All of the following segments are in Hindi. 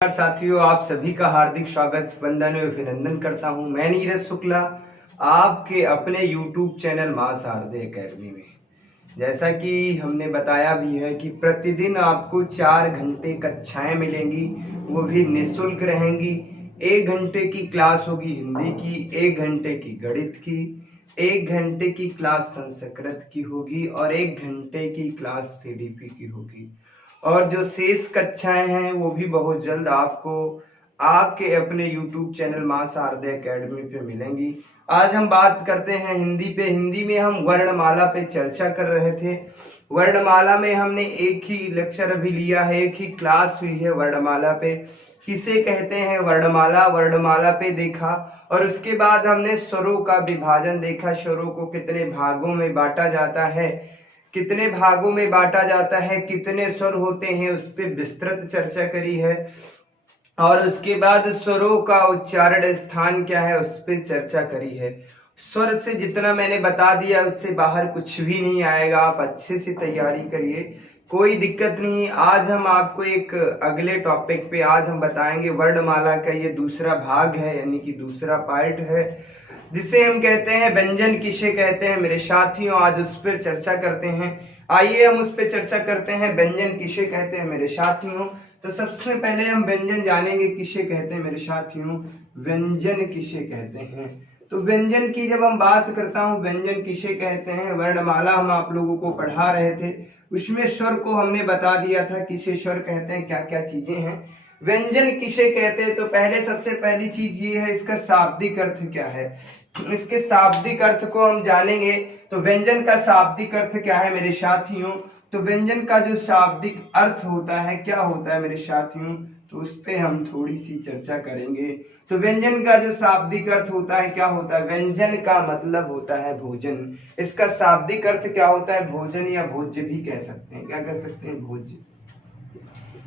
नमस्कार साथियों, आप सभी का हार्दिक स्वागत वंदन एवं अभिनंदन करता हूं। मैं नीरज शुक्ला आपके अपने YouTube चैनल मां शारदे एकेडमी में। जैसा कि हमने बताया भी है कि प्रतिदिन आपको 4 घंटे कक्षाएं मिलेंगी, वो भी निःशुल्क रहेंगी। 1 घंटे की क्लास होगी हिंदी की, 1 घंटे की गणित की, 1 घंटे की क्लास संस्कृत की होगी और 1 घंटे की क्लास CDP की होगी। और जो शेष कक्षाएं हैं वो भी बहुत जल्द आपको आपके अपने YouTube चैनल मां शारदे एकेडमी पे मिलेंगी। आज हम बात करते हैं हिंदी पे। हिंदी में हम वर्णमाला पे चर्चा कर रहे थे। वर्णमाला में हमने एक ही लेक्चर अभी लिया है, एक ही क्लास हुई है वर्णमाला पे। किसे कहते हैं वर्णमाला, वर्णमाला पे देखा। और उसके बाद हमने स्वरों का विभाजन देखा, स्वरों को कितने भागों में बांटा जाता है, कितने भागों में बांटा जाता है, कितने स्वर होते हैं, उस पर विस्तृत चर्चा करी है। और उसके बाद स्वरों का उच्चारण स्थान क्या है उस पर चर्चा करी है। स्वर से जितना मैंने बता दिया उससे बाहर कुछ भी नहीं आएगा। आप अच्छे से तैयारी करिए, कोई दिक्कत नहीं। आज हम आपको एक अगले टॉपिक पे आज हम बताएंगे वर्णमाला का ये दूसरा भाग है, यानी कि दूसरा पार्ट है, जिसे हम कहते हैं व्यंजन किसे कहते हैं मेरे साथियों। आज उस पर चर्चा करते हैं। आइए हम उस पर चर्चा करते हैं, व्यंजन किसे कहते हैं मेरे साथियों। तो सबसे पहले हम व्यंजन जानेंगे किसे कहते हैं मेरे साथियों, व्यंजन किसे कहते हैं। तो व्यंजन की जब हम बात करता हूं, व्यंजन किसे कहते हैं, वर्णमाला हम आप लोगों को पढ़ा रहे थे, उसमें स्वर को हमने बता दिया था किसे स्वर कहते हैं, क्या क्या चीजें हैं। व्यंजन किसे कहते हैं तो पहले सबसे पहली चीज ये है, इसका शाब्दिक अर्थ क्या है। इसके शाब्दिक अर्थ को हम जानेंगे। तो व्यंजन का शाब्दिक अर्थ क्या है मेरे साथियों। तो व्यंजन का जो शाब्दिक अर्थ होता है क्या होता है मेरे साथियों, तो उस पे हम थोड़ी सी चर्चा करेंगे। तो व्यंजन का जो शाब्दिक अर्थ होता है क्या होता है, व्यंजन का मतलब होता है भोजन। इसका शाब्दिक अर्थ क्या होता है, भोजन या भोज्य भी कह सकते हैं। क्या कह सकते हैं, भोज्य।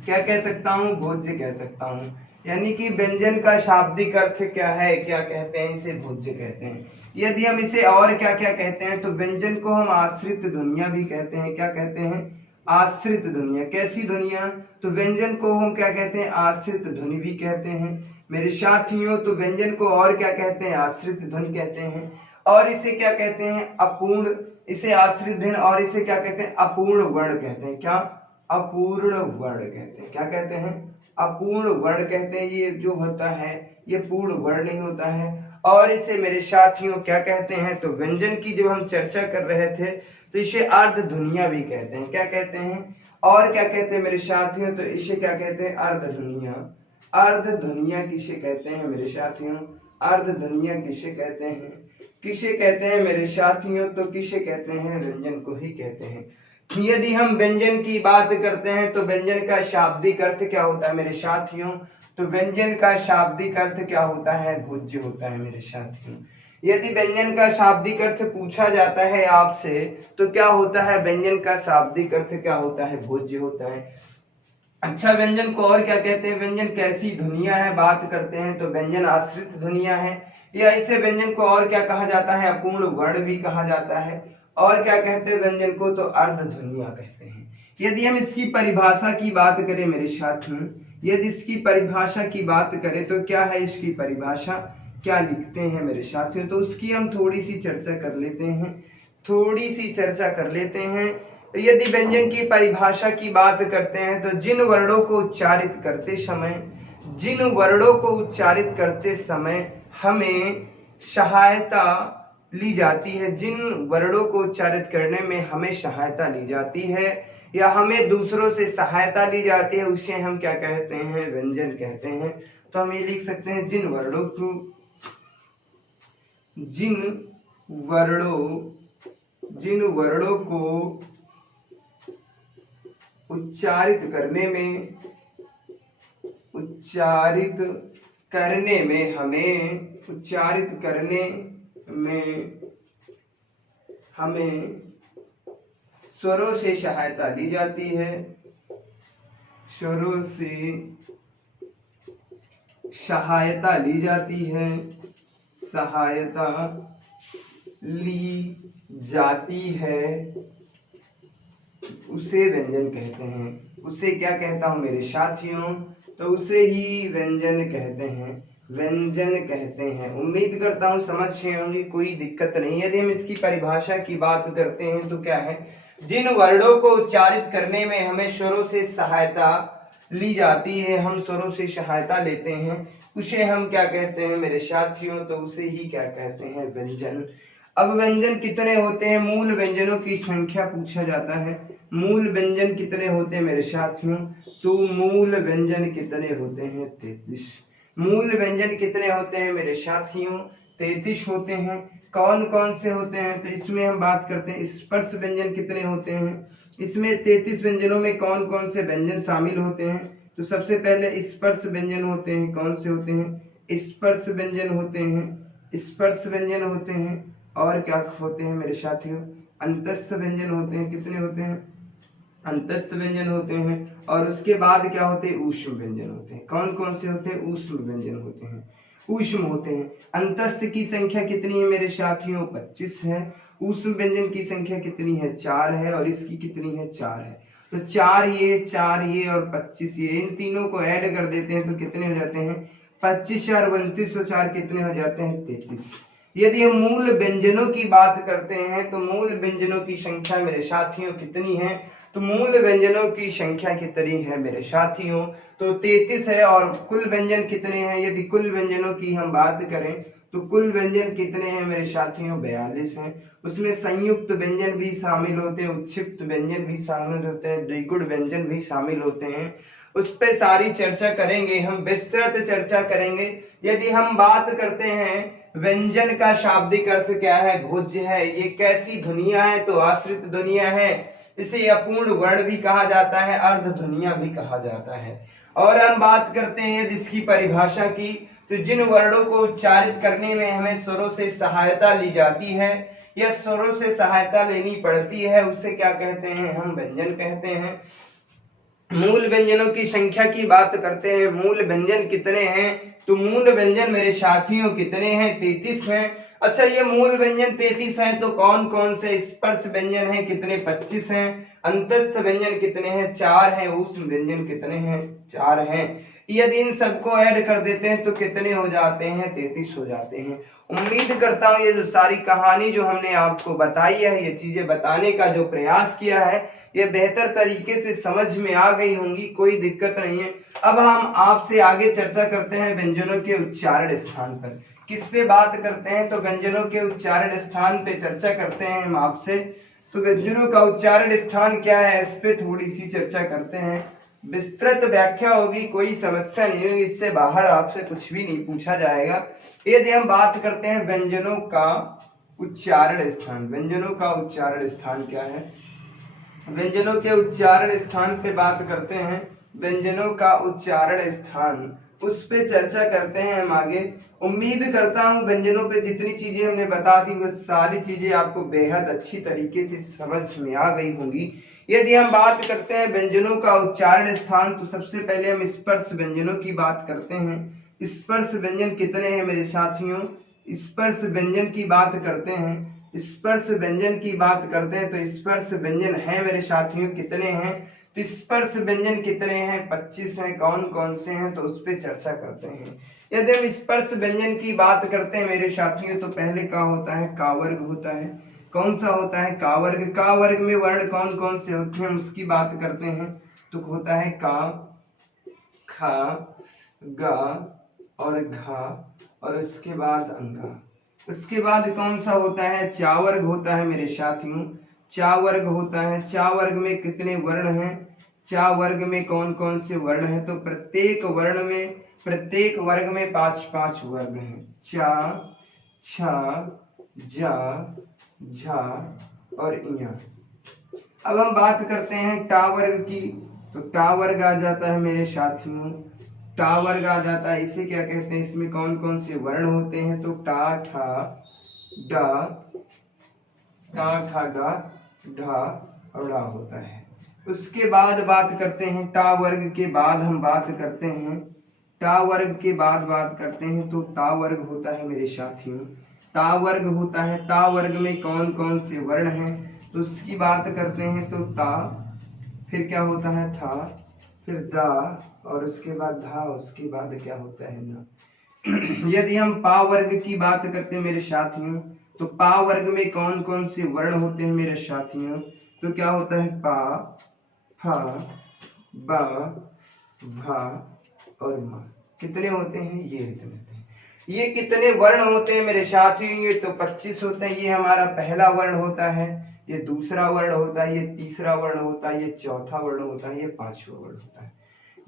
क्या कह सकता हूँ, भोज्य कह सकता हूँ। यानी कि व्यंजन का शाब्दिक अर्थ क्या है, क्या कहते हैं, इसे भोज्य कहते हैं। यदि हम इसे और क्या क्या कहते हैं तो व्यंजन को हम आश्रित ध्वनियां भी कहते हैं। क्या कहते हैं, आश्रित ध्वनियां। कैसी ध्वनियां, तो व्यंजन को हम क्या कहते हैं, आश्रित ध्वनि भी कहते हैं मेरे साथियों। तो व्यंजन को और क्या कहते हैं, आश्रित ध्वनि कहते हैं। और इसे क्या कहते हैं, अपूर्ण, इसे आश्रित ध्वनि, और इसे क्या कहते हैं, अपूर्ण वर्ण कहते हैं। क्या, अपूर्ण वर्ण कहते हैं। क्या कहते हैं, अपूर्ण वर्ण कहते हैं। ये जो होता है ये पूर्ण वर्ण नहीं होता है। और इसे मेरे साथियों क्या कहते हैं, तो व्यंजन की जब हम चर्चा कर रहे थे तो इसे अर्ध ध्वनिया भी कहते हैं। क्या कहते हैं, और क्या कहते हैं मेरे साथियों, तो इसे क्या कहते हैं, अर्ध ध्वनिया। अर्ध ध्वनिया किसे कहते हैं मेरे साथियों, अर्ध ध्वनिया किसे कहते हैं, किसे कहते हैं मेरे साथियों, तो किसे कहते हैं, व्यंजन को ही कहते हैं। यदि हम व्यंजन की बात करते हैं तो व्यंजन का शाब्दिक अर्थ क्या होता है मेरे साथियों, तो व्यंजन का शाब्दिक अर्थ क्या होता है, भोज्य होता है मेरे साथियों। यदि व्यंजन का शाब्दिक अर्थ पूछा जाता है आपसे तो क्या होता है, व्यंजन का शाब्दिक अर्थ क्या होता है, भोज्य होता है। अच्छा, व्यंजन को और क्या कहते हैं, व्यंजन कैसी ध्वनिया है बात करते हैं तो व्यंजन आश्रित ध्वनिया है, या इसे व्यंजन को और क्या कहा जाता है, अपूर्ण वर्ण भी कहा जाता है। और क्या कहते हैं व्यंजन को, तो अर्ध ध्वनिया कहते हैं। यदि हम इसकी परिभाषा की बात करें मेरे साथियों, यदि इसकी परिभाषा की बात करें तो क्या है इसकी परिभाषा, क्या लिखते हैं मेरे साथियों, तो उसकी हम थोड़ी सी चर्चा कर लेते हैं, थोड़ी सी चर्चा कर लेते हैं। तो यदि व्यंजन की परिभाषा की बात करते हैं तो जिन वर्णों को उच्चारित करते समय, जिन वर्णों को उच्चारित करते समय हमें सहायता ली जाती है, जिन वर्णों को उच्चारित करने में हमें सहायता ली जाती है या हमें दूसरों से सहायता ली जाती है, उसे हम क्या कहते हैं, व्यंजन कहते हैं। तो हम ये लिख सकते हैं, जिन वर्णों को, जिन वर्णों को उच्चारित करने में हमें स्वरों से सहायता ली जाती है, स्वरों से सहायता ली जाती है, सहायता ली जाती है, उसे व्यंजन कहते हैं। उसे क्या कहता हूं मेरे साथियों, तो उसे ही व्यंजन कहते हैं, व्यंजन कहते हैं। उम्मीद करता हूँ समझ गए होंगे, कोई दिक्कत नहीं। यदि हम इसकी परिभाषा की बात करते हैं तो क्या है, जिन वर्णों को उच्चारित करने में हमें स्वरों से सहायता ली जाती है, हम स्वरों से सहायता लेते हैं, उसे हम क्या कहते हैं मेरे साथियों, तो उसे ही क्या कहते हैं, व्यंजन। अब व्यंजन कितने होते हैं, मूल व्यंजनों की संख्या पूछा जाता है। मूल व्यंजन कितने होते हैं मेरे साथियों, तो मूल व्यंजन कितने होते हैं, 33। मूल व्यंजन कितने होते हैं मेरे साथियों, 33 होते हैं। कौन कौन से होते हैं, तो इसमें हम बात करते हैं स्पर्श व्यंजन कितने होते हैं। इसमें 33 व्यंजनों में कौन कौन से व्यंजन शामिल होते हैं, तो सबसे पहले स्पर्श व्यंजन होते हैं। कौन से होते हैं, स्पर्श व्यंजन होते हैं, स्पर्श व्यंजन होते हैं। और क्या होते हैं मेरे साथियों, अंतस्थ व्यंजन होते हैं। कितने होते हैं, अंतस्थ व्यंजन होते हैं। और उसके बाद क्या होते हैं, ऊष्म व्यंजन होते हैं। कौन कौन से होते हैं, ऊष्म व्यंजन होते हैं, ऊष्म होते हैं। अंतस्थ की संख्या कितनी है मेरे साथियों, 25 है। ऊष्म व्यंजन की संख्या कितनी है, 4 है। और इसकी कितनी है, 4 है। तो 4 ये और 25 ये, इन तीनों को ऐड कर देते हैं तो कितने हो जाते हैं, 25 और 29 और 4 कितने हो जाते हैं, 33। यदि हम मूल व्यंजनों की बात करते हैं तो मूल व्यंजनों की संख्या मेरे साथियों कितनी है, तो मूल व्यंजनों की संख्या कितनी है मेरे साथियों, तो 33 है। और कुल व्यंजन कितने हैं, यदि कुल व्यंजनों की हम बात करें तो कुल व्यंजन कितने हैं मेरे साथियों, 42 हैं। उसमें संयुक्त व्यंजन भी शामिल होते हैं, उच्छिष्ट व्यंजन भी शामिल होते हैं, द्विगुण व्यंजन भी शामिल होते हैं। उस पे सारी चर्चा करेंगे, हम विस्तृत चर्चा करेंगे। यदि हम बात करते हैं व्यंजन का शाब्दिक अर्थ क्या है, भोज्य है। ये कैसी ध्वनिया है, तो आश्रित ध्वनिया है। इसे अपूर्ण वर्ण भी कहा जाता है, अर्ध ध्वनिया भी कहा जाता है। और हम बात करते हैं यदि इसकी परिभाषा की, तो जिन वर्णों को उच्चारित करने में हमें स्वरों से सहायता ली जाती है या स्वरों से सहायता लेनी पड़ती है, उसे क्या कहते हैं, हम व्यंजन कहते हैं। मूल व्यंजनों की संख्या की बात करते हैं, मूल व्यंजन कितने हैं, तो मूल व्यंजन मेरे साथियों कितने हैं, 33 हैं। अच्छा, ये मूल व्यंजन 33 हैं, तो कौन कौन से स्पर्श व्यंजन हैं, कितने, 25 हैं। अंतस्थ व्यंजन कितने हैं, 4 हैं। ऊष्म व्यंजन कितने हैं, 4 हैं। यदि इन सबको ऐड कर देते हैं तो कितने हो जाते हैं, 33 हो जाते हैं। उम्मीद करता हूँ ये जो सारी कहानी जो हमने आपको बताई है, ये चीजें बताने का जो प्रयास किया है, ये बेहतर तरीके से समझ में आ गई होंगी, कोई दिक्कत नहीं है। अब हम आपसे आगे चर्चा करते हैं व्यंजनों के उच्चारण स्थान पर। किस पे बात करते हैं, तो व्यंजनों के उच्चारण स्थान पे चर्चा करते हैं हम आपसे। तो व्यंजनों का उच्चारण स्थान क्या है, इस पे थोड़ी सी चर्चा करते हैं। विस्तृत व्याख्या होगी, कोई समस्या नहीं होगी, इससे बाहर आपसे कुछ भी नहीं पूछा जाएगा। यदि हम बात करते हैं व्यंजनों का उच्चारण स्थान, व्यंजनों का उच्चारण स्थान क्या है, व्यंजनों के उच्चारण स्थान पे बात करते हैं। व्यंजनों का उच्चारण स्थान, उस पे चर्चा करते हैं हम आगे। उम्मीद करता हूं व्यंजनों पे जितनी चीजें हमने बता दी वो सारी चीजें आपको बेहद अच्छी तरीके से समझ में आ गई होंगी। यदि हम बात करते हैं व्यंजनों का उच्चारण स्थान, तो सबसे पहले हम स्पर्श व्यंजनों की बात करते हैं। स्पर्श व्यंजन कितने हैं मेरे साथियों, स्पर्श व्यंजन की बात करते हैं। स्पर्श व्यंजन की बात करते हैं तो स्पर्श व्यंजन है मेरे साथियों कितने हैं, तो स्पर्श व्यंजन कितने हैं, 25 हैं। कौन कौन से हैं, तो उस पर चर्चा करते हैं। यदि हम स्पर्श व्यंजन की बात करते हैं मेरे साथियों, तो पहले का होता है का वर्ग होता है। कौन सा होता है, का वर्ग। का वर्ग में वर्ण कौन कौन से होते हैं उसकी बात करते हैं, तो होता है का, खा, गा और घा, और उसके बाद अंगा। उसके बाद कौन सा होता है, चा वर्ग होता है मेरे साथियों, चा वर्ग होता है। चा वर्ग में कितने वर्ण हैं, चा वर्ग में कौन कौन से वर्ण हैं, तो प्रत्येक वर्ण में, प्रत्येक वर्ग में 5-5 वर्ग हैं। चा, छा, जा, झा और इया। अब हम बात करते हैं टा वर्ग की, तो टा वर्ग आ जाता है मेरे साथियों, टा वर्ग आ जाता है। इसे क्या कहते हैं, इसमें कौन कौन से वर्ण होते हैं, तो टा, ठा, डा, टा, ठा, डा, ढा और डा होता है। उसके बाद बात करते हैं टा वर्ग के बाद हम बात करते हैं, टा वर्ग के बाद बात करते हैं तो ता वर्ग होता है मेरे साथियों, ता वर्ग होता है। ता वर्ग में कौन कौन से वर्ण हैं, तो उसकी बात करते हैं तो ता, फिर क्या होता है था, फिर दा, और उसके बाद धा, उसके बाद क्या होता है ना। यदि हम पा वर्ग की बात करते हैं मेरे साथियों, तो पा वर्ग में कौन कौन से वर्ण होते हैं मेरे साथियों, तो क्या होता है पा, हा, बा, भा और मा। कितने होते हैं, ये इतने होते हैं। ये कितने वर्ण होते हैं मेरे साथियों, ये तो 25 होते हैं। ये हमारा पहला वर्ण होता है, ये दूसरा वर्ण होता है, ये तीसरा वर्ण होता है, ये चौथा वर्ण होता है, ये पांचवा वर्ण होता है।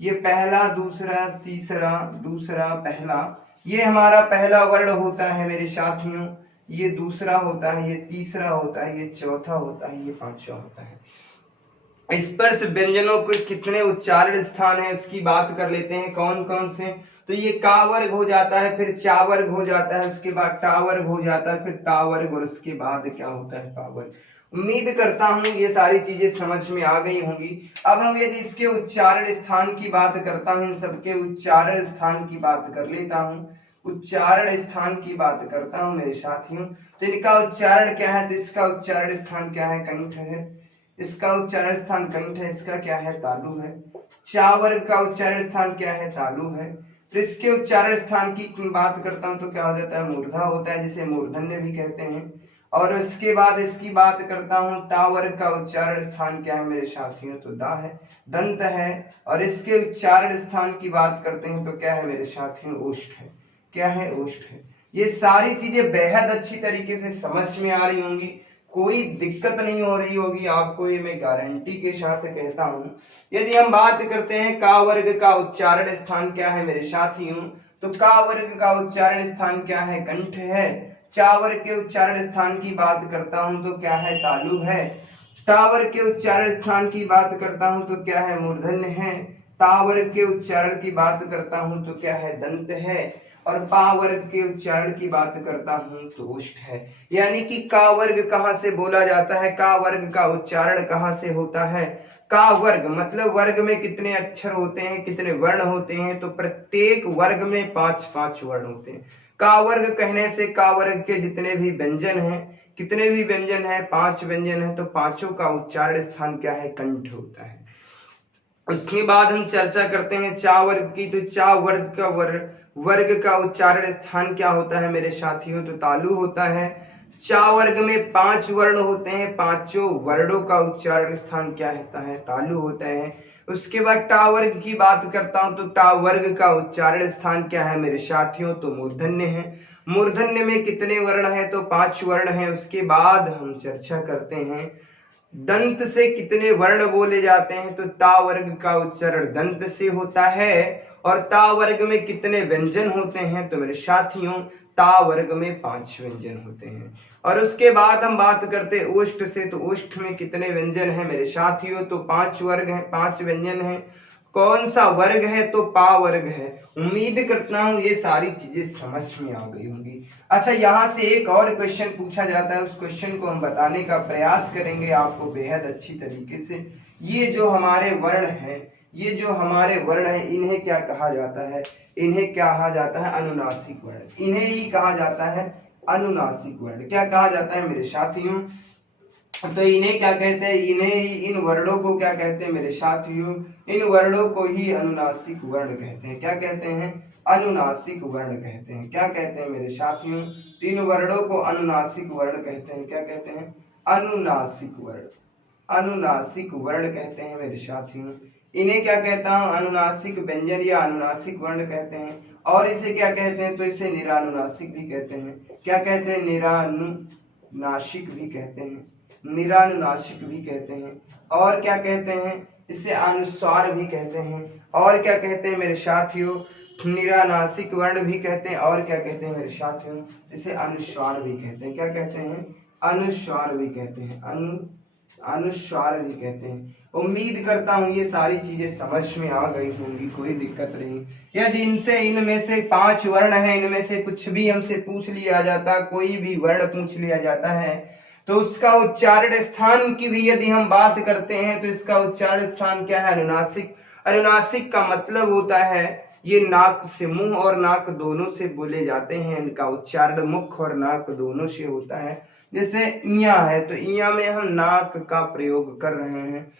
ये पहला, दूसरा, तीसरा, दूसरा, पहला, ये हमारा पहला वर्ण होता है मेरे साथियों। ये दूसरा होता है, ये तीसरा होता है, ये चौथा होता है, ये पांचवा होता है। स्पर्श व्यंजनों के कितने उच्चारण स्थान है उसकी बात कर लेते हैं, कौन कौन से। तो ये का वर्ग हो जाता है, फिर चा वर्ग हो जाता है, उसके बाद टा वर्ग हो जाता है, फिर ता वर्ग, और उसके बाद क्या होता है पा वर्ग। उम्मीद करता हूं ये सारी चीजें समझ में आ गई होंगी। अब हम यदि इसके उच्चारण स्थान की बात करता हूं, इन सबके उच्चारण स्थान की बात कर लेता हूं। उच्चारण स्थान की बात करता हूं मेरे साथियों, तो इनका उच्चारण क्या है, तो इसका उच्चारण स्थान क्या है, कंठ है। इसका उच्चारण स्थान कंठ है, इसका क्या है, तालु है। चा वर्ग का उच्चारण स्थान क्या है, तालु है। तो इसके उच्चारण स्थान की बात करता हूं तो क्या हो जाता है, मूर्धा होता है, जिसे मूर्धन्य भी कहते हैं। और उसके बाद इसकी बात करता हूं, ता वर्ग का उच्चारण स्थान क्या है मेरे साथियों, तो दा है, दंत है। और इसके उच्चारण स्थान की बात करते हैं तो क्या है मेरे साथियों, ओष्ठ है। क्या है, ओष्ठ है। ये सारी चीजें बेहद अच्छी तरीके से समझ में आ रही होंगी, कोई दिक्कत नहीं हो रही होगी आपको, ये मैं गारंटी के साथ कहता हूं। यदि हम बात करते हैं का वर्ग का उच्चारण स्थान क्या है मेरे साथियों, तो का वर्ग का उच्चारण स्थान क्या है, कंठ है। चा वर्ग के उच्चारण स्थान की बात करता हूं तो क्या है, तालु है। टा वर्ग के उच्चारण स्थान की बात करता हूं तो क्या है, मूर्धन्य है। ता वर्ग के उच्चारण की बात करता हूं तो क्या है, दंत है। और पा वर्ग के उच्चारण की बात करता हूं तो ओष्ठ है। यानी कि का वर्ग कहां से बोला जाता है, का वर्ग का उच्चारण कहां से होता है। का वर्ग मतलब वर्ग में कितने अक्षर होते हैं, कितने वर्ण होते हैं, तो प्रत्येक वर्ग में 5-5 वर्ण होते हैं। का वर्ग कहने से का वर्ग के जितने भी व्यंजन हैं, कितने भी व्यंजन है, 5 व्यंजन है, तो पांचों का उच्चारण स्थान क्या है, कंठ होता है। उसके बाद हम चर्चा करते हैं चा वर्ग की, तो चा वर्ग का उच्चारण स्थान क्या होता है मेरे साथियों, तो तालु होता है। चा वर्ग में 5 वर्ण होते हैं, पांचों वर्णों का उच्चारण स्थान क्या होता है, तालु होता है। उसके बाद टा वर्ग की बात करता हूं तो टा वर्ग का उच्चारण स्थान क्या है मेरे साथियों, तो मूर्धन्य है। मूर्धन्य में कितने वर्ण है, तो 5 वर्ण है। उसके बाद हम चर्चा करते हैं दंत से कितने वर्ण बोले जाते हैं, तो ता वर्ग का उच्चारण दंत से होता है। और ता वर्ग में कितने व्यंजन होते हैं, तो मेरे साथियों ता वर्ग में 5 व्यंजन होते हैं। और उसके बाद हम बात करते हैं ओष्ठ से, तो ओष्ठ में कितने व्यंजन हैं मेरे साथियों, तो 5 वर्ग हैं, 5 व्यंजन हैं। कौन सा वर्ग है, तो पा वर्ग है। उम्मीद करता हूं ये सारी चीजें समझ में आ गई होंगी। अच्छा, यहाँ से एक और क्वेश्चन पूछा जाता है, उस क्वेश्चन को हम बताने का प्रयास करेंगे आपको बेहद अच्छी तरीके से। ये जो हमारे वर्ण हैं, ये जो हमारे वर्ण हैं, इन्हें क्या कहा जाता है, इन्हें क्या कहा जाता है, अनुनासिक वर्ण। इन्हें ही कहा जाता है अनुनासिक वर्ण। क्या कहा जाता है मेरे साथियों, तो इन्हें क्या कहते हैं, इन्हें ही, इन वर्णों को क्या कहते हैं मेरे साथियों, इन वर्णों को ही अनुनासिक वर्ण कहते हैं। क्या कहते हैं, अनुनासिक वर्ण कहते हैं। क्या कहते हैं मेरे साथियों, तीन वर्णों को अनुनासिक वर्ण कहते हैं। क्या कहते हैं, अनुनासिक वर्ण। अनुनासिक वर्ण कहते हैं मेरे साथियों। इन्हें क्या कहता हूं, अनुनासिक व्यंजन या अनुनासिक वर्ण कहते हैं। और इसे क्या कहते हैं, तो इसे निरानुनासिक भी कहते हैं। क्या कहते हैं, निरानुनासिक भी कहते हैं, निरानुनासिक भी कहते हैं। और क्या कहते हैं, इसे अनुस्वार भी कहते हैं। और क्या कहते हैं मेरे साथियों, निरानासिक वर्ण भी कहते हैं। और क्या कहते हैं मेरे साथियों, इसे अनुस्वार भी कहते हैं। क्या कहते हैं, अनुस्वार भी कहते हैं, अनुस्वार भी कहते हैं। उम्मीद करता हूं ये सारी चीजें समझ में आ गई होंगी, कोई दिक्कत नहीं। यदि इनमें से 5 वर्ण है, इनमें से कुछ भी हमसे पूछ लिया जाता, कोई भी वर्ण पूछ लिया जाता है, तो उसका उच्चारण स्थान की भी यदि हम बात करते हैं, तो इसका उच्चारण स्थान क्या है, अनुनासिक। अनुनासिक का मतलब होता है ये नाक से, मुंह और नाक दोनों से बोले जाते हैं। इनका उच्चारण मुख और नाक दोनों से होता है। जैसे इया है, तो इया में हम नाक का प्रयोग कर रहे हैं।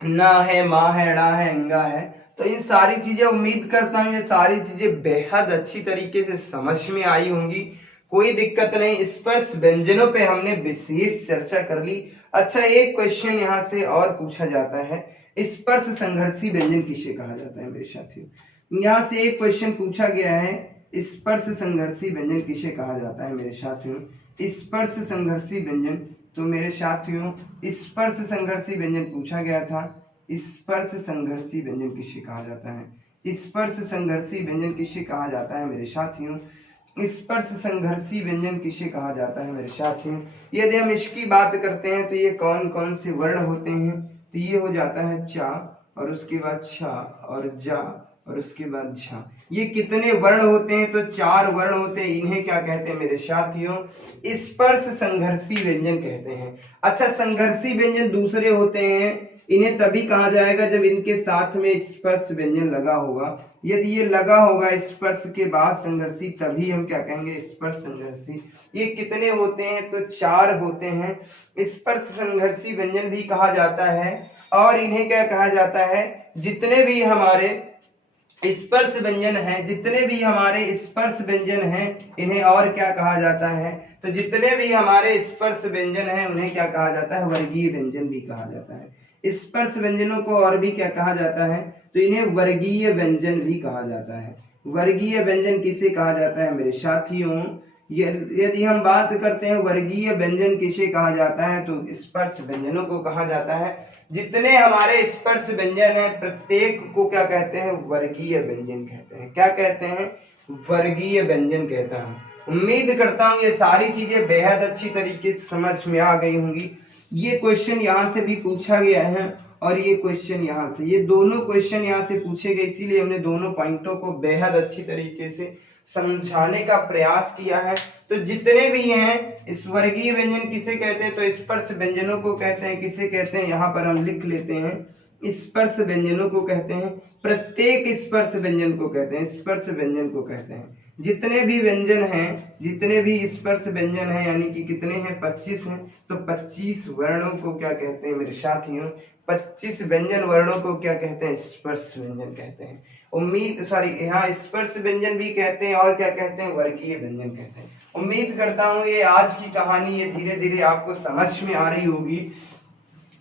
ना है, मा है, ड़ा है, अंगा है, तो इन सारी चीजें उम्मीद करता हूँ ये सारी चीजें बेहद अच्छी तरीके से समझ में आई होंगी, कोई दिक्कत नहीं। स्पर्श व्यंजनों पे हमने विशेष चर्चा कर ली। अच्छा, एक क्वेश्चन यहाँ से और पूछा जाता है, स्पर्श संघर्षी व्यंजन किसे कहा जाता है मेरे साथियों? यहाँ से एक क्वेश्चन पूछा गया है, स्पर्श संघर्षी व्यंजन किसे कहा जाता है मेरे साथियों? स्पर्श संघर्षी व्यंजन, तो मेरे साथियों स्पर्श संघर्षी व्यंजन पूछा गया था। स्पर्श संघर्षी व्यंजन किसे कहा जाता है? स्पर्श संघर्षी व्यंजन किसे कहा जाता है मेरे साथियों? स्पर्श संघर्षी व्यंजन किसे कहा जाता है मेरे साथियों? यदि हम इसकी बात करते हैं तो ये कौन कौन से वर्ण होते हैं? तो ये हो जाता है चा, और उसके बाद छा, और जा, और उसके बाद झा। ये कितने वर्ण होते हैं? तो 4 वर्ण होते हैं। इन्हें क्या कहते हैं मेरे साथियों? स्पर्श संघर्षी व्यंजन कहते हैं। अच्छा, संघर्षी व्यंजन दूसरे होते हैं, इन्हें तभी कहा जाएगा जब इनके साथ में स्पर्श व्यंजन लगा होगा। यदि ये लगा होगा स्पर्श के बाद संघर्षी, तभी हम क्या कहेंगे? स्पर्श संघर्षी। ये कितने होते हैं? तो 4 होते हैं। स्पर्श संघर्षी व्यंजन भी कहा जाता है। और इन्हें क्या कहा जाता है? जितने भी हमारे स्पर्श व्यंजन है, जितने भी हमारे स्पर्श व्यंजन हैं, इन्हें और क्या कहा जाता है? तो जितने भी हमारे स्पर्श व्यंजन हैं उन्हें क्या कहा जाता है? वर्गीय व्यंजन भी कहा जाता है। स्पर्श व्यंजनों को और भी क्या कहा जाता है? तो इन्हें वर्गीय व्यंजन भी कहा जाता है। वर्गीय व्यंजन किसे कहा जाता है मेरे साथियों? यदि हम बात करते हैं वर्गीय व्यंजन किसे कहा जाता है, तो स्पर्श व्यंजनों को कहा जाता है। जितने हमारे स्पर्श व्यंजन हैं प्रत्येक को क्या कहते हैं? वर्गीय व्यंजन कहते हैं। क्या कहते हैं? वर्गीय व्यंजन कहता हूं। उम्मीद करता हूं ये सारी चीजें बेहद अच्छी तरीके से समझ में आ गई होंगी। ये क्वेश्चन यहाँ से भी पूछा गया है और ये क्वेश्चन यहाँ से, ये दोनों क्वेश्चन यहाँ से पूछे गए, इसीलिए हमने दोनों पॉइंटों को बेहद अच्छी तरीके से समझाने का प्रयास किया है। तो जितने भी हैं इस वर्गीय व्यंजन किसे कहते हैं? तो स्पर्श व्यंजनों को कहते हैं। किसे कहते हैं? यहाँ पर हम लिख लेते हैं, स्पर्श व्यंजनों को कहते हैं। प्रत्येक स्पर्श व्यंजन को कहते हैं, स्पर्श व्यंजन को कहते हैं। जितने भी व्यंजन हैं, जितने भी स्पर्श व्यंजन हैं, यानी कि कितने हैं? 25 हैं। तो 25 वर्णों को क्या कहते हैं मेरे साथियों? 25 व्यंजन वर्णों को क्या कहते हैं? स्पर्श व्यंजन कहते हैं। यहाँ स्पर्श व्यंजन भी कहते हैं और क्या कहते हैं? वर्गीय व्यंजन कहते हैं। उम्मीद करता हूँ ये आज की कहानी ये धीरे धीरे आपको समझ में आ रही होगी।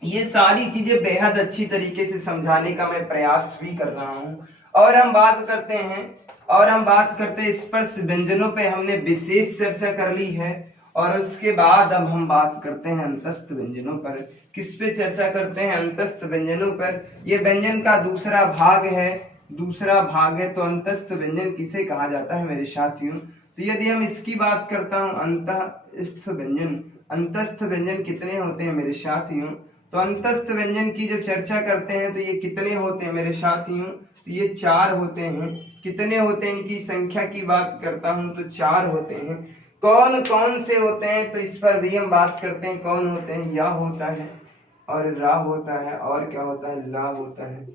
ये सारी चीजें बेहद अच्छी तरीके से समझाने का मैं प्रयास भी कर रहा हूँ। और हम बात करते हैं स्पर्श व्यंजनों पे हमने विशेष चर्चा कर ली है। और उसके बाद अब हम बात करते हैं अंतस्थ व्यंजनों पर। किस पे चर्चा करते हैं? अंतस्थ व्यंजनों पर। ये व्यंजन का दूसरा भाग है। तो अंतस्थ व्यंजन किसे कहा जाता है मेरे साथियों? तो यदि हम इसकी बात करता हूँ, अंतस्थ व्यंजन कितने होते हैं मेरे साथियों? तो अंतस्थ व्यंजन की जो चर्चा करते हैं तो ये कितने होते हैं मेरे साथियों? तो ये 4 होते हैं। कितने होते हैं? इनकी संख्या की बात करता हूं तो 4 होते हैं। कौन कौन से होते हैं? तो इस पर भी हम बात करते हैं। कौन होते हैं? या होता है, और रा होता है, और क्या होता है? ला होता है,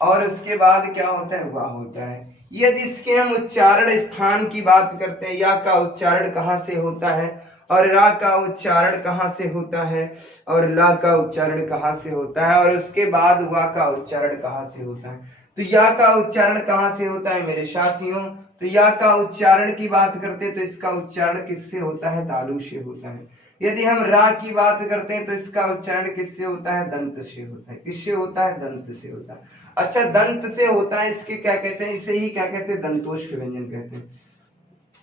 और उसके बाद क्या होता है? वाह होता है। यदि इसके हम उच्चारण स्थान की बात करते हैं, या का उच्चारण कहाँ से होता है, और रा का उच्चारण कहाँ से होता है, और ला का उच्चारण कहाँ से होता है, और उसके बाद वा का उच्चारण कहाँ से होता है। तो या का उच्चारण कहाँ से होता है मेरे साथियों? तो या का उच्चारण की बात करते हैं तो इसका उच्चारण किससे होता है? तालु से होता है। यदि हम रा की बात करते हैं तो इसका उच्चारण किससे होता है? दंत से होता है। किससे होता है? दंत से होता है। अच्छा, दंत से होता है, इसके क्या कहते हैं? इसे ही क्या कहते हैं? दंतोष्ठ व्यंजन कहते हैं।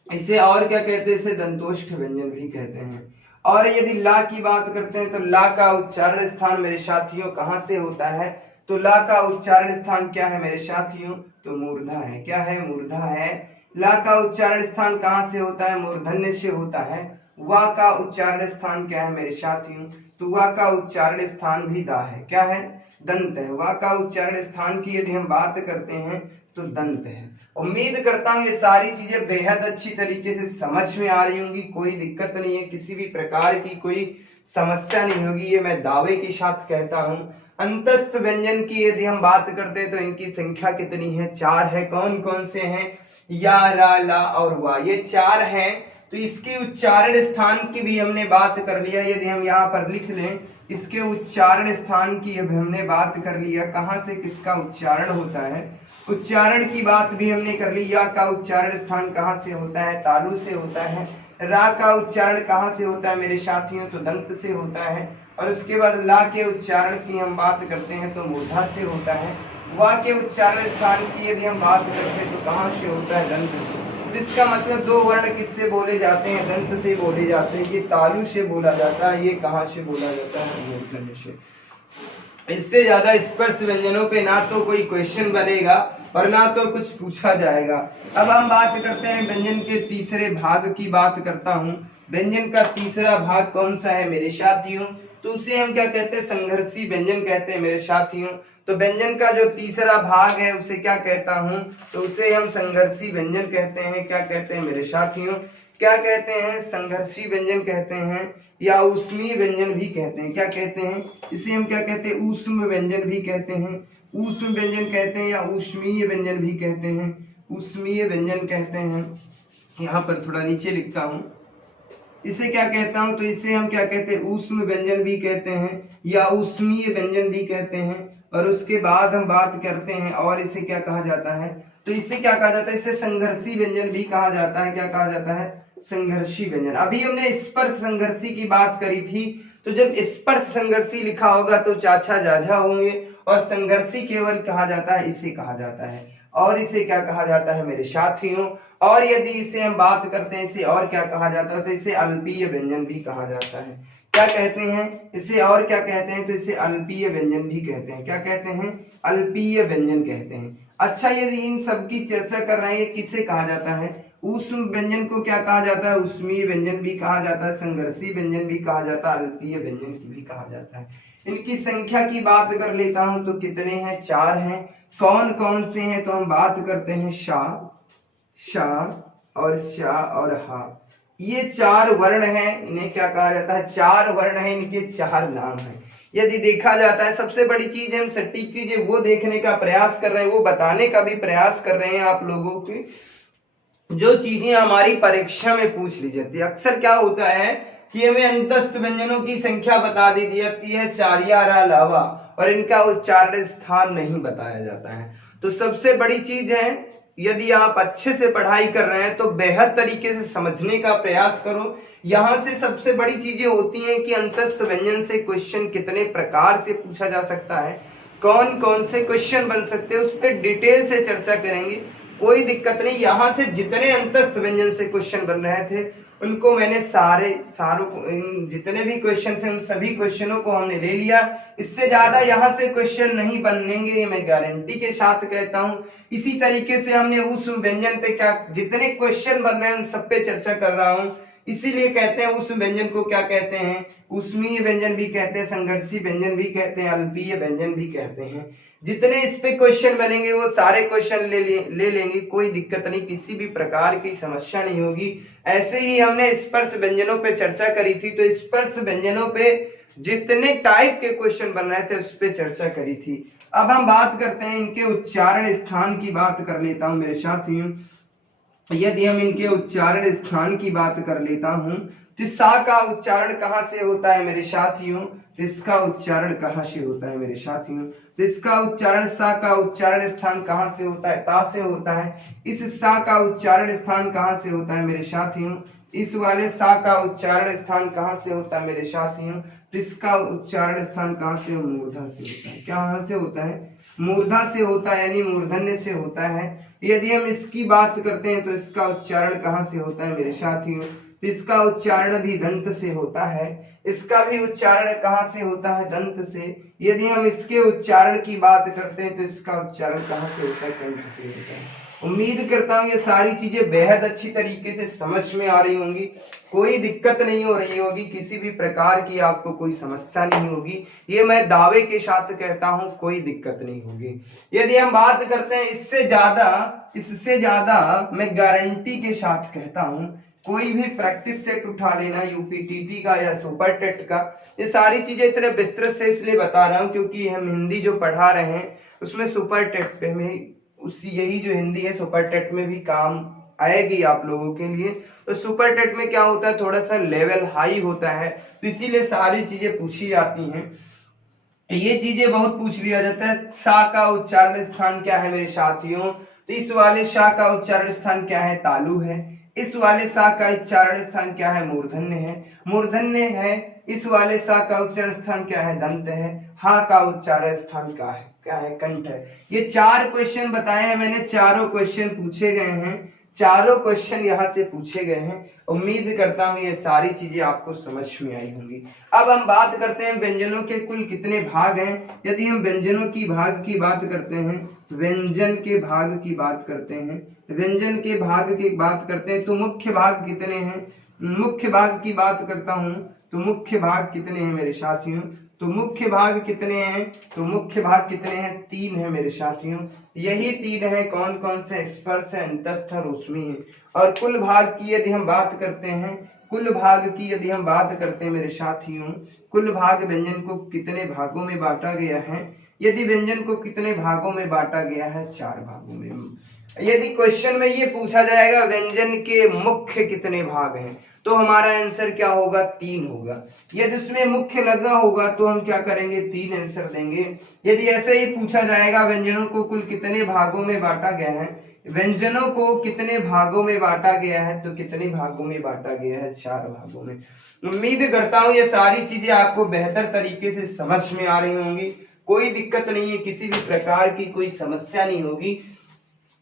इसे और क्या कहते हैं? इसे दंतोष्ठ व्यंजन भी कहते हैं। और यदि ला की बात करते हैं तो ला का उच्चारण स्थान मेरे साथियों कहाँ से होता है? तो ला का उच्चारण स्थान क्या है मेरे साथियों? तो मूर्धा है। क्या है? मूर्धा है। ला का उच्चारण स्थान कहाँ से होता है? मूर्धन्य से होता है। वा का उच्चारण स्थान क्या है मेरे साथियों? तो वा का उच्चारण स्थान भी दा है। क्या है? दंत है। वा का उच्चारण स्थान की यदि हम बात करते हैं तो दंत है। उम्मीद करता हूँ ये सारी चीजें बेहद अच्छी तरीके से समझ में आ रही होंगी। कोई दिक्कत नहीं है, किसी भी प्रकार की कोई समस्या नहीं होगी, ये मैं दावे के साथ कहता हूँ। अंतस्थ व्यंजन की यदि हम बात करते हैं तो इनकी संख्या कितनी है? 4 है। कौन कौन से हैं? या, रा, ला और वा, ये 4 हैं। तो इसके उच्चारण स्थान की भी हमने बात कर लिया। यदि हम यहाँ पर लिख लें इसके उच्चारण स्थान की अब हमने बात कर लिया, कहाँ से किसका उच्चारण होता है, उच्चारण की बात भी हमने कर ली। या का उच्चारण स्थान कहाँ से होता है, तालु से होता है। रा का उच्चारण कहाँ से होता है मेरे साथियों, तो दंत से होता है। और उसके बाद ला के उच्चारण की हम बात करते हैं तो मूर्धा से होता है। वा के उच्चारण स्थान की यदि हम बात करते हैं तो कहाँ से होता है, दंत से। इसका मतलब दो वर्ण किससे बोले जाते हैं, दंत से बोले जाते हैं। ये तालु से बोला जाता है, ये कहाँ से बोला जाता है, मूर्धन्य से। इससे ज्यादा स्पर्श व्यंजनों पे ना तो कोई क्वेश्चन बनेगा और ना तो कुछ पूछा जाएगा। अब हम बात करते हैं व्यंजन के तीसरे भाग की बात करता हूँ। व्यंजन का तीसरा भाग कौन सा है मेरे साथियों, तो उसे हम क्या कहते हैं, संघर्षी व्यंजन कहते हैं मेरे साथियों। तो व्यंजन का जो तीसरा भाग है उसे क्या कहता हूँ, तो उसे हम संघर्षी व्यंजन कहते हैं। क्या कहते हैं मेरे साथियों, क्या कहते हैं, संघर्षी व्यंजन कहते हैं या ऊष्मीय व्यंजन भी कहते हैं। क्या कहते हैं, इसे हम क्या कहते हैं, ऊष्म व्यंजन भी कहते हैं, ऊष्म व्यंजन कहते हैं या ऊष्मीय व्यंजन भी कहते हैं, ऊष्मीय व्यंजन कहते हैं। यहाँ पर थोड़ा नीचे लिखता हूँ, इसे क्या कहता हूं, तो इसे हम क्या कहते हैं, ऊष्म व्यंजन भी कहते हैं या ऊष्मीय व्यंजन भी कहते हैं। और उसके बाद हम बात करते हैं और इसे क्या कहा जाता है, तो इसे क्या कहा जाता है, इसे संघर्षी व्यंजन भी कहा जाता है। क्या कहा जाता है, संघर्षी व्यंजन। अभी हमने स्पर्श संघर्षी की बात करी थी, तो जब स्पर्श संघर्षी लिखा होगा तो चाचा जाझा होंगे और संघर्षी केवल कहा जाता है, इसे कहा जाता है। और इसे क्या कहा जाता है मेरे साथियों, और यदि इसे हम बात करते हैं इसे और क्या कहा जाता है, तो इसे अल्पीय व्यंजन भी कहा जाता है। क्या कहते हैं इसे, और क्या कहते हैं, तो इसे अल्पीय व्यंजन भी कहते हैं। क्या कहते हैं, अल्पीय व्यंजन कहते हैं। अच्छा, यदि इन सब की चर्चा कर रहे हैं, किसे कहा जाता है, ऊष्म व्यंजन को क्या कहा जाता है, ऊष्मीय व्यंजन भी कहा जाता है, संघर्षी व्यंजन भी कहा जाता है, अल्पीय व्यंजन भी कहा जाता है। इनकी संख्या की बात कर लेता हूं तो कितने हैं, 4 हैं। कौन कौन से हैं, तो हम बात करते हैं शा, शा और शा और हा। ये 4 वर्ण हैं, इन्हें क्या कहा जाता है, 4 वर्ण हैं, इनके 4 नाम हैं। यदि देखा जाता है, सबसे बड़ी चीज है, हम सटीक चीजें वो देखने का प्रयास कर रहे हैं, वो बताने का भी प्रयास कर रहे हैं आप लोगों की, जो चीजें हमारी परीक्षा में पूछ ली जाती है। अक्सर क्या होता है कि हमें अंतस्थ व्यंजनों की संख्या बता दी जाती है 4 या अलावा, और इनका उच्चारण स्थान नहीं बताया जाता है। तो सबसे बड़ी चीज है, यदि आप अच्छे से पढ़ाई कर रहे हैं तो बेहद तरीके से समझने का प्रयास करो। यहाँ से सबसे बड़ी चीजें होती हैं कि अंतस्थ व्यंजन से क्वेश्चन कितने प्रकार से पूछा जा सकता है, कौन कौन से क्वेश्चन बन सकते हैं, उस पर डिटेल से चर्चा करेंगे। कोई दिक्कत नहीं, यहाँ से जितने अंतस्थ व्यंजन से क्वेश्चन बन रहे थे उनको मैंने जितने भी क्वेश्चन थे उन सभी क्वेश्चनों को हमने ले लिया। इससे ज्यादा यहाँ से क्वेश्चन नहीं बनेंगे, ये मैं गारंटी के साथ कहता हूँ। इसी तरीके से हमने उस व्यंजन पे क्या जितने क्वेश्चन बन रहे हैं उन सब पे चर्चा कर रहा हूँ। इसीलिए कहते हैं उस व्यंजन को क्या कहते हैं, ऊष्मीय व्यंजन भी कहते हैं, संघर्षी व्यंजन भी कहते हैं, अल्पीय व्यंजन भी कहते हैं। जितने इस पे क्वेश्चन बनेंगे वो सारे क्वेश्चन ले लेंगे, कोई दिक्कत नहीं, किसी भी प्रकार की समस्या नहीं होगी। ऐसे ही हमने स्पर्श व्यंजनों पे चर्चा करी थी, तो स्पर्श व्यंजनों पे जितने टाइप के क्वेश्चन बन रहे थे उस पे चर्चा करी थी। अब हम बात करते हैं इनके उच्चारण स्थान की बात कर लेता हूं मेरे साथियों। यदि हम इनके उच्चारण स्थान की बात कर लेता हूं तो सा का उच्चारण कहां से होता है मेरे साथियों, तो इसका उच्चारण कहां से होता है मेरे साथियों, तो इसका उच्चारण सा का उच्चारण स्थान कहां से होता है, ता से होता है। इस सा का उच्चारण स्थान कहां से होता है मेरे साथियों, इस वाले सा का उच्चारण स्थान कहां से होता है मेरे साथियों, तो इसका उच्चारण स्थान कहां से, मूर्धा से होता है। कहां से होता है, मूर्धा से होता है, यानी मूर्धन्य से होता है। यदि हम इसकी बात करते हैं तो इसका उच्चारण कहां से होता है मेरे साथियों, तो इसका उच्चारण भी दंत से होता है। इसका भी उच्चारण कहां से होता है, दंत से। यदि हम इसके उच्चारण की बात करते हैं तो इसका उच्चारण कहां से होता है, कंठ से होता है। उम्मीद करता हूं ये सारी चीजें बेहद अच्छी तरीके से समझ में आ रही होंगी, कोई दिक्कत नहीं हो रही होगी, किसी भी प्रकार की आपको कोई समस्या नहीं होगी, ये मैं दावे के साथ कहता हूं, कोई दिक्कत नहीं होगी। यदि हम बात करते हैं इससे ज्यादा मैं गारंटी के साथ कहता हूं, कोई भी प्रैक्टिस सेट उठा लेना यूपीटीटी का या सुपर टेट का, ये सारी चीजें इतने विस्तृत से इसलिए बता रहा हूं क्योंकि हम हिंदी जो पढ़ा रहे हैं उसमें सुपर टेट पे में यही जो हिंदी है सुपर टेट में भी काम आएगी आप लोगों के लिए। तो सुपर टेट में क्या होता है, थोड़ा सा लेवल हाई होता है, तो इसीलिए सारी चीजें पूछी जाती हैं। ये चीजें बहुत पूछ लिया जाता है। सा का उच्चारण स्थान क्या है मेरे साथियों, तो इस वाले सा का उच्चारण स्थान क्या है, तालु है। इस वाले सा का उच्चारण स्थान क्या है, मूर्धन्य है। मूर्धन्य है। इस वाले सा का उच्चारण स्थान क्या है, दंत है। हा का उच्चारण स्थान क्या है, कंठ है। ये 4 क्वेश्चन बताए हैं मैंने, चारों क्वेश्चन पूछे गए हैं, चारों क्वेश्चन यहाँ से पूछे गए हैं। उम्मीद करता हूँ ये सारी चीजें आपको समझ में आई होंगी। अब हम बात करते हैं व्यंजनों के कुल कितने भाग हैं। यदि हम व्यंजनों की भाग की बात करते हैं, व्यंजन के भाग की बात करते हैं, व्यंजन के भाग की बात करते हैं, तो मुख्य भाग कितने हैं। मुख्य भाग की बात करता हूं तो मुख्य भाग कितने हैं मेरे साथियों, तो मुख्य भाग कितने हैं, तो मुख्य भाग कितने हैं, 3 है मेरे साथियों। यही 3 है, कौन कौन से, स्पर्श है, अंतस्थ और ऊष्मी है। और कुल भाग की यदि हम बात करते हैं, कुल भाग की यदि हम बात करते हैं मेरे साथियों, कुल भाग व्यंजन को कितने भागों में बांटा गया है। यदि व्यंजन को कितने भागों में बांटा गया है, 4 भागों में। यदि क्वेश्चन में ये पूछा जाएगा व्यंजन के मुख्य कितने भाग हैं, तो हमारा आंसर क्या होगा, 3 होगा। यदि उसमें मुख्य लगा होगा तो हम क्या करेंगे, 3 आंसर देंगे। यदि ऐसे ही पूछा जाएगा व्यंजनों को कुल कितने भागों में बांटा गया है, व्यंजनों को कितने भागों में बांटा गया है, तो कितने भागों में बांटा गया है, 4 भागों में। उम्मीद करता हूं ये सारी चीजें आपको बेहतर तरीके से समझ में आ रही होंगी, कोई दिक्कत नहीं है, किसी भी प्रकार की कोई समस्या नहीं होगी।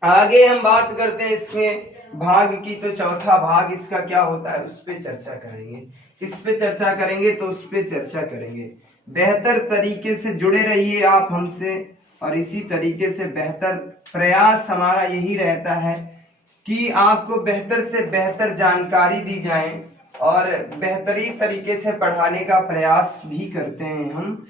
आगे हम बात करते हैं इसमें भाग की, तो चौथा भाग इसका क्या होता है उस पे चर्चा करेंगे। किस पे चर्चा करेंगे, तो उस पे चर्चा करेंगे। बेहतर तरीके से जुड़े रहिए आप हमसे, और इसी तरीके से बेहतर प्रयास हमारा यही रहता है कि आपको बेहतर से बेहतर जानकारी दी जाए, और बेहतरीन तरीके से पढ़ाने का प्रयास भी करते हैं हम।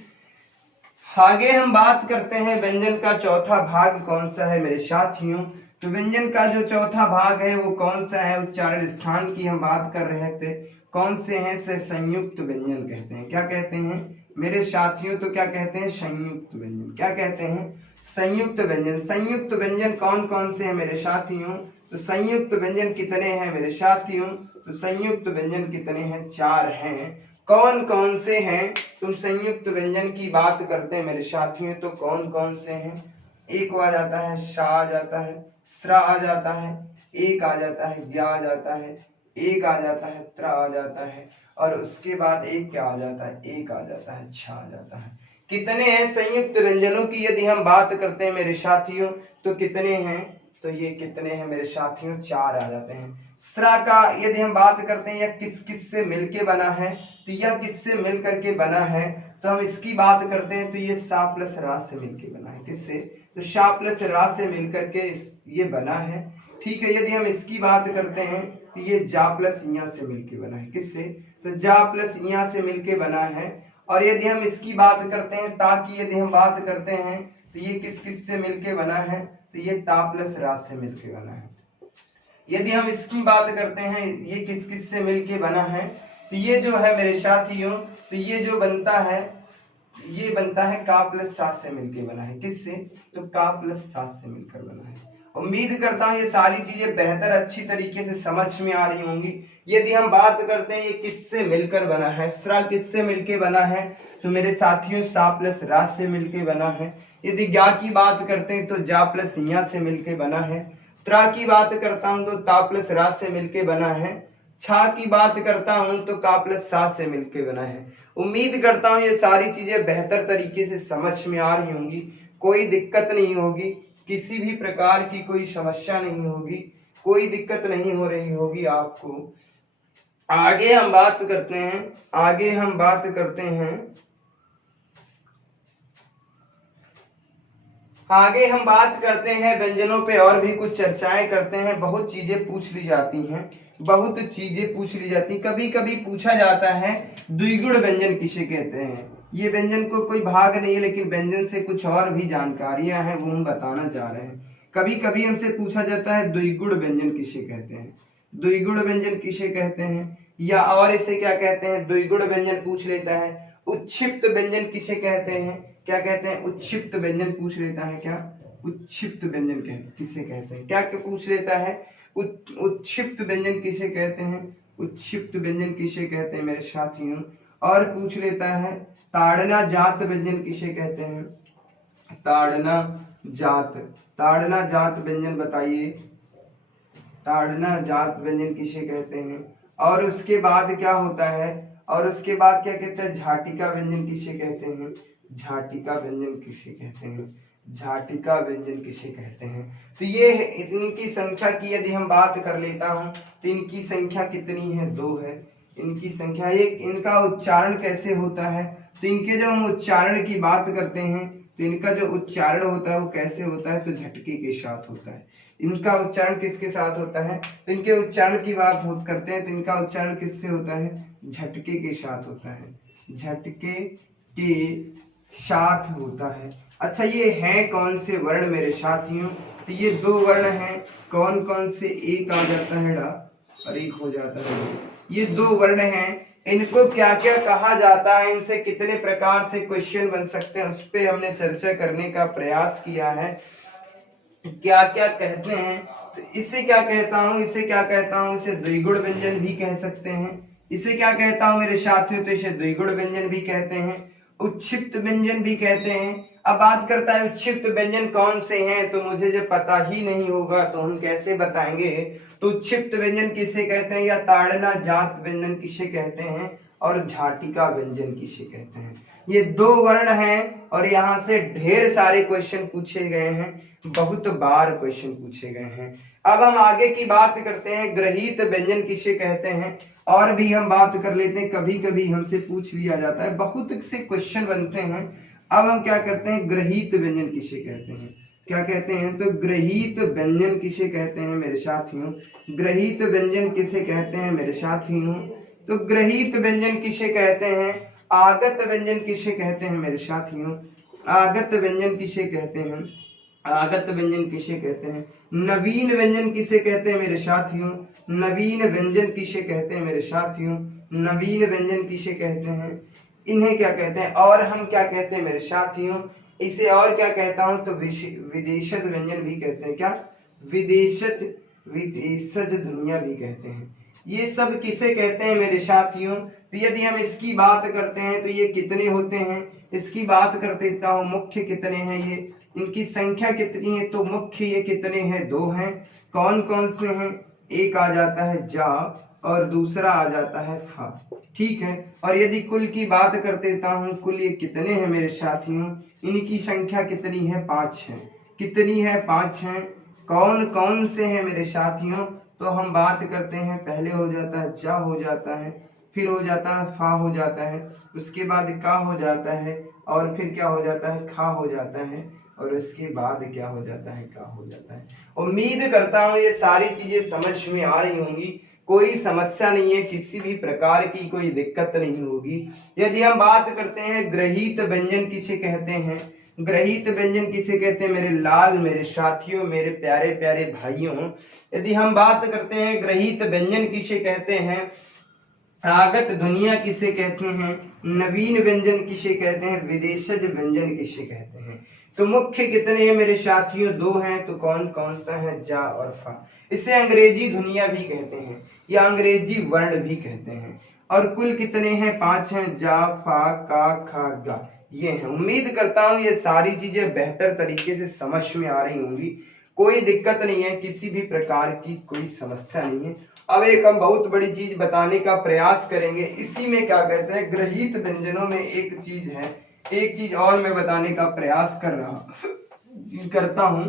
आगे हम बात करते हैं व्यंजन का चौथा भाग कौन सा है मेरे साथियों, तो व्यंजन का जो चौथा भाग है वो कौन सा है, उच्चारण स्थान की हम बात कर रहे थे, कौन से हैं, से संयुक्त व्यंजन कहते हैं। क्या कहते हैं मेरे साथियों, तो क्या कहते हैं, संयुक्त व्यंजन। क्या कहते हैं, संयुक्त व्यंजन। संयुक्त व्यंजन कौन कौन से हैं मेरे साथियों, तो संयुक्त व्यंजन कितने हैं मेरे साथियों, तो संयुक्त व्यंजन कितने हैं, 4 हैं। कौन कौन से हैं, तुम संयुक्त व्यंजन की बात करते हैं मेरे साथियों, तो कौन कौन से हैं। एक आ जाता है, शा आ जाता है, स्रा आ जाता है, एक आ जाता है, ज्ञा आ जाता है, एक आ जाता है, त्रा आ जाता है, और उसके बाद एक क्या आ जाता है, एक आ जाता है, छा आ जाता है। कितने हैं संयुक्त व्यंजनों की यदि हम बात करते हैं मेरे साथियों, तो कितने हैं, तो ये कितने हैं मेरे साथियों, 4 आ जाते हैं। स्रा का यदि हम बात करते हैं, यह किस किस से मिलके बना है, तो यह किससे मिल करके बना है, तो हम इसकी बात करते हैं, तो ये सा प्लस रा से मिलके बना है। किससे, तो शा प्लस रा से मिलकर के ये बना है। ठीक है, यदि हम इसकी बात करते हैं, तो ये जा प्लस इया से मिलके बना है। किससे, तो जा प्लस इया से मिलके बना है। और यदि हम इसकी बात करते हैं, ता की यदि हम बात करते हैं, तो ये किस किस से मिलके बना है, तो ये ता प्लस रा से मिलके बना है। यदि हम इसकी बात करते हैं, ये किस किस से मिलके बना है, तो ये जो है मेरे साथियों, तो ये जो बनता है, ये बनता है का प्लस सात से मिलके बना है। किससे, तो का प्लस सात से मिलकर बना है। उम्मीद करता हूं ये सारी चीजें बेहतर अच्छी तरीके से समझ में आ रही होंगी। यदि हम बात करते हैं ये किससे मिलकर बना है, स्रा किससे मिलके बना है, तो मेरे साथियों सा प्लस रा से मिलके बना है। यदि ज्ञा की बात करते हैं, तो जा प्लस या से मिलके बना है। त्रा की बात करता हूं, तो ता प्लस रा से मिलके बना है। छा की बात करता हूं, तो का प्लस सा से मिलके बना है। उम्मीद करता हूं ये सारी चीजें बेहतर तरीके से समझ में आ रही होंगी, कोई दिक्कत नहीं होगी, किसी भी प्रकार की कोई समस्या नहीं होगी, कोई दिक्कत नहीं हो रही होगी आपको। आगे हम बात करते हैं, आगे हम बात करते हैं, आगे हम बात करते हैं व्यंजनों पे और भी कुछ चर्चाएं करते हैं। बहुत चीजें पूछ ली जाती हैं, बहुत चीजें पूछ ली जाती, कभी कभी पूछा जाता है द्विगुण व्यंजन किसे कहते हैं। ये व्यंजन को कोई भाग नहीं है, लेकिन व्यंजन से कुछ और भी जानकारियां हैं वो हम बताना चाह रहे हैं। कभी कभी हमसे पूछा जाता है द्विगुण व्यंजन किसे कहते हैं, द्विगुण व्यंजन किसे कहते हैं, या और इसे क्या कहते हैं, द्विगुण व्यंजन पूछ लेता है। उच्छिप्त व्यंजन किसे कहते हैं, क्या कहते हैं, उच्छिप्त व्यंजन पूछ लेता है। क्या उच्छिप्त व्यंजन किसे कहते हैं, क्या पूछ लेता है, उत्क्षिप्त व्यंजन किसे कहते हैं? उत्क्षिप्त व्यंजन किसे कहते हैं मेरे साथियों? और पूछ लेता है ताड़ना जात व्यंजन किसे कहते हैं? ताड़ना जात व्यंजन बताइए, ताड़ना जात व्यंजन किसे कहते हैं? और उसके बाद क्या होता है? और उसके बाद क्या कहते हैं? झाटिका व्यंजन किसे कहते हैं? झाटिका व्यंजन किसे कहते हैं? झाटिका व्यंजन किसे कहते हैं? तो ये इनकी संख्या की यदि हम बात कर लेता हूं तो इनकी संख्या कितनी है? 2 है इनकी संख्या। एक इनका उच्चारण कैसे होता है? तो इनके जब हम उच्चारण की बात करते हैं तो इनका जो उच्चारण होता है वो कैसे होता है? तो झटके के साथ होता है। इनका उच्चारण किसके साथ होता है? तो इनके उच्चारण की बात करते हैं तो इनका उच्चारण किससे होता है? झटके के साथ होता है, झटके के साथ होता है। अच्छा, ये हैं कौन से वर्ण मेरे साथियों? तो ये 2 वर्ण हैं। कौन कौन से? एक आ जाता है डा और एक हो जाता है। ये 2 वर्ण हैं। इनको क्या क्या कहा जाता है? इनसे कितने प्रकार से क्वेश्चन बन सकते हैं उस पे हमने चर्चा करने का प्रयास किया है। क्या क्या कहते हैं? तो इसे क्या कहता हूं? इसे क्या कहता हूं? इसे द्विगुण व्यंजन भी कह सकते हैं। इसे क्या कहता हूं मेरे साथियों? तो इसे द्विगुण व्यंजन भी कहते हैं, उत्क्षिप्त व्यंजन भी कहते हैं। अब बात करता है उत्क्षिप्त व्यंजन कौन से हैं? तो मुझे जब पता ही नहीं होगा तो हम कैसे बताएंगे? तो उत्क्षिप्त व्यंजन किसे कहते हैं? या ताड़ना जात व्यंजन किसे कहते हैं? और झाटिका व्यंजन किसे कहते हैं? ये 2 वर्ण हैं और यहाँ से ढेर सारे क्वेश्चन पूछे गए हैं, बहुत बार क्वेश्चन पूछे गए हैं। अब हम आगे की बात करते हैं, ग्रहीत व्यंजन किसे कहते हैं? और भी हम बात कर लेते हैं, कभी कभी हमसे पूछ लिया जाता है, बहुत से क्वेश्चन बनते हैं। अब हम क्या करते हैं? ग्रहीत व्यंजन किसे कहते हैं? क्या कहते हैं? तो ग्रहीत व्यंजन किसे कहते हैं मेरे साथियों? ग्रहीत व्यंजन किसे कहते हैं मेरे साथियों? तो ग्रहीत व्यंजन किसे कहते हैं? आगत व्यंजन किसे कहते हैं मेरे साथियों? आगत व्यंजन किसे कहते हैं? आगत व्यंजन किसे कहते हैं? नवीन व्यंजन किसे कहते हैं मेरे साथियों? नवीन व्यंजन किसे कहते हैं मेरे साथियों? नवीन व्यंजन किसे कहते हैं? इन्हें क्या कहते हैं? और हम क्या कहते हैं मेरे साथियों? इसे और क्या कहता हूं? तो विदेशज व्यंजन भी कहते हैं। क्या? विदेशज ध्वनियां भी कहते हैं। ये सब किसे कहते हैं मेरे साथियों? तो यदि हम इसकी बात करते हैं तो ये कितने होते हैं? इसकी बात कर देता हूं, मुख्य कितने हैं ये, इनकी संख्या कितनी है? तो मुख्य ये कितने हैं? 2 हैं। कौन कौन से हैं? एक आ जाता है जा और दूसरा आ जाता है फा, ठीक है। और यदि कुल की बात कर देता हूं, कुल ये कितने हैं मेरे साथियों? इनकी संख्या कितनी है? 5 है। कितनी है? 5 है। कौन कौन से हैं मेरे साथियों? तो हम बात करते हैं, पहले हो जाता है जा हो जाता है, फिर हो जाता है फा हो जाता है, उसके बाद का हो जाता है, और फिर क्या हो जाता है? खा हो जाता है, और उसके बाद क्या हो जाता है? का हो जाता है। उम्मीद करता हूं ये सारी चीजें समझ में आ रही होंगी, कोई समस्या नहीं है, किसी भी प्रकार की कोई दिक्कत नहीं होगी। यदि हम बात करते हैं ग्रहीत व्यंजन किसे कहते हैं? ग्रहीत व्यंजन किसे कहते हैं मेरे लाल, मेरे साथियों, मेरे प्यारे प्यारे भाइयों? यदि हम बात करते हैं ग्रहीत व्यंजन किसे कहते हैं, आगत ध्वनियां किसे कहते हैं, नवीन व्यंजन किसे कहते हैं, विदेशज व्यंजन किसे कहते हैं? तो मुख्य कितने हैं मेरे साथियों? 2 हैं। तो कौन कौन सा है? जा और फा। इसे अंग्रेजी ध्वनियां भी कहते हैं या अंग्रेजी वर्ण भी कहते हैं। और कुल कितने हैं? 5 हैं। जा, फा, का, खा, गा, ये है। उम्मीद करता हूं ये सारी चीजें बेहतर तरीके से समझ में आ रही होंगी, कोई दिक्कत नहीं है, किसी भी प्रकार की कोई समस्या नहीं है। अब एक हम बहुत बड़ी चीज बताने का प्रयास करेंगे, इसी में क्या कहते हैं, ग्रहीत व्यंजनों में एक चीज है, एक चीज और मैं बताने का प्रयास करता हूं,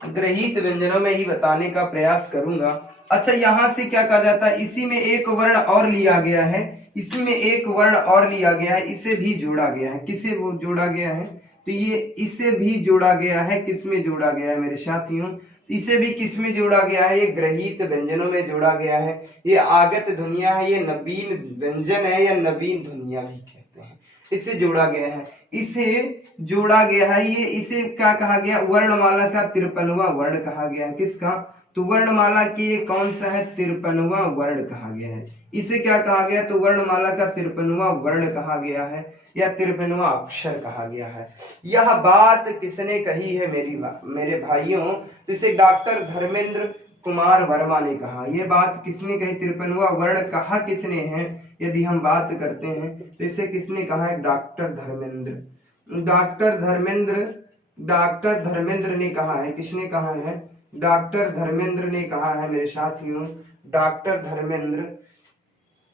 ग्रहीत व्यंजनों में ही बताने का प्रयास करूंगा। अच्छा, यहां से क्या कहा जाता है, इसी में एक वर्ण और लिया गया है, इसी में एक वर्ण और लिया गया है, इसे भी जोड़ा गया है। किसे वो जोड़ा गया है? तो ये इसे भी जोड़ा गया है। किसमें जोड़ा गया है मेरे साथियों? इसे भी किसमें जोड़ा गया है? ये ग्रहीत व्यंजनों में जोड़ा गया है। ये आगत ध्वनियां है, ये नवीन व्यंजन है या नवीन ध्वनियां भी कहते हैं, इसे जोड़ा गया है, इसे जोड़ा गया है। ये इसे क्या कहा गया? वर्णमाला का 53वां वर्ण कहा गया है। किसका? तो वर्णमाला की कौन सा है? 53वां वर्ण कहा गया है। इसे क्या कहा गया? तो वर्णमाला का 53वां वर्ण कहा गया है या 53वां अक्षर कहा गया है। यह बात किसने कही है मेरे भाइयों? इसे डॉक्टर धर्मेंद्र कुमार वर्मा ने कहा। ये बात किसने कही? 53वां वर्ण कहा किसने है? यदि हम बात करते हैं तो इसे किसने कहा है? डॉक्टर धर्मेंद्र ने कहा है। किसने कहा है? डॉक्टर धर्मेंद्र ने कहा है मेरे साथियों, डॉक्टर धर्मेंद्र।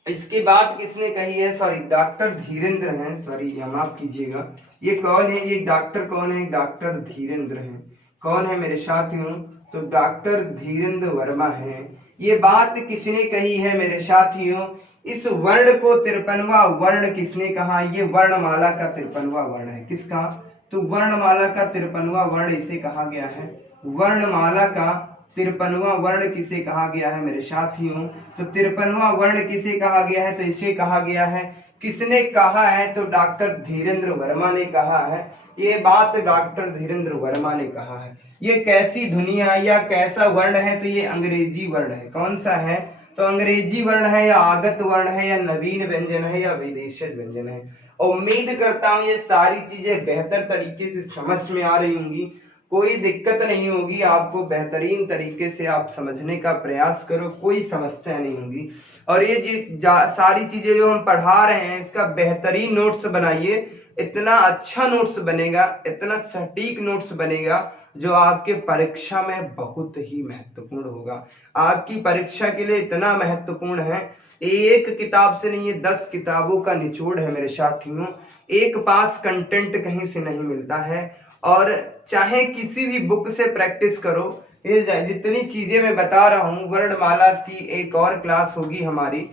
इसके बाद किसने कही है? सॉरी, डॉक्टर धीरेन्द्र हैं, सॉरी माफ कीजिएगा। ये कौन है? ये डॉक्टर कौन है? डॉक्टर धीरेन्द्र हैं। कौन है मेरे साथियों? तो डॉक्टर धीरेन्द्र वर्मा है। ये बात किसने कही है मेरे साथियों? इस वर्ण को 53वां वर्ण किसने कहा? ये वर्णमाला का 53वां वर्ण है। किसका? तो वर्णमाला का 53वां वर्ण इसे कहा गया है। वर्णमाला का 53वां वर्ण किसे कहा गया है मेरे साथियों? तो 53वां वर्ण किसे कहा गया है? तो इसे कहा गया है। किसने कहा है? तो डॉक्टर धीरेन्द्र वर्मा ने कहा है। ये बात डॉक्टर धीरेन्द्र वर्मा ने कहा है। ये कैसी ध्वनि है या कैसा वर्ण है? तो ये अंग्रेजी वर्ण है। कौन सा है? तो अंग्रेजी वर्ण है या आगत वर्ण है या नवीन व्यंजन है या विदेशज व्यंजन है। उम्मीद करता हूं ये सारी चीजें बेहतर तरीके से समझ में आ रही होंगी, कोई दिक्कत नहीं होगी आपको। बेहतरीन तरीके से आप समझने का प्रयास करो, कोई समस्या नहीं होगी। और ये सारी चीजें जो हम पढ़ा रहे हैं इसका बेहतरीन नोट्स बनाइए। इतना अच्छा नोट्स बनेगा, इतना सटीक नोट्स बनेगा जो आपके परीक्षा में बहुत ही महत्वपूर्ण होगा। आपकी परीक्षा के लिए इतना महत्वपूर्ण है, एक किताब से नहीं, ये 10 किताबों का निचोड़ है मेरे साथियों। एक पास कंटेंट कहीं से नहीं मिलता है। और चाहे किसी भी बुक से प्रैक्टिस करो, ये जितनी चीजें मैं बता रहा हूँ, वर्णमाला की एक और क्लास होगी हमारी,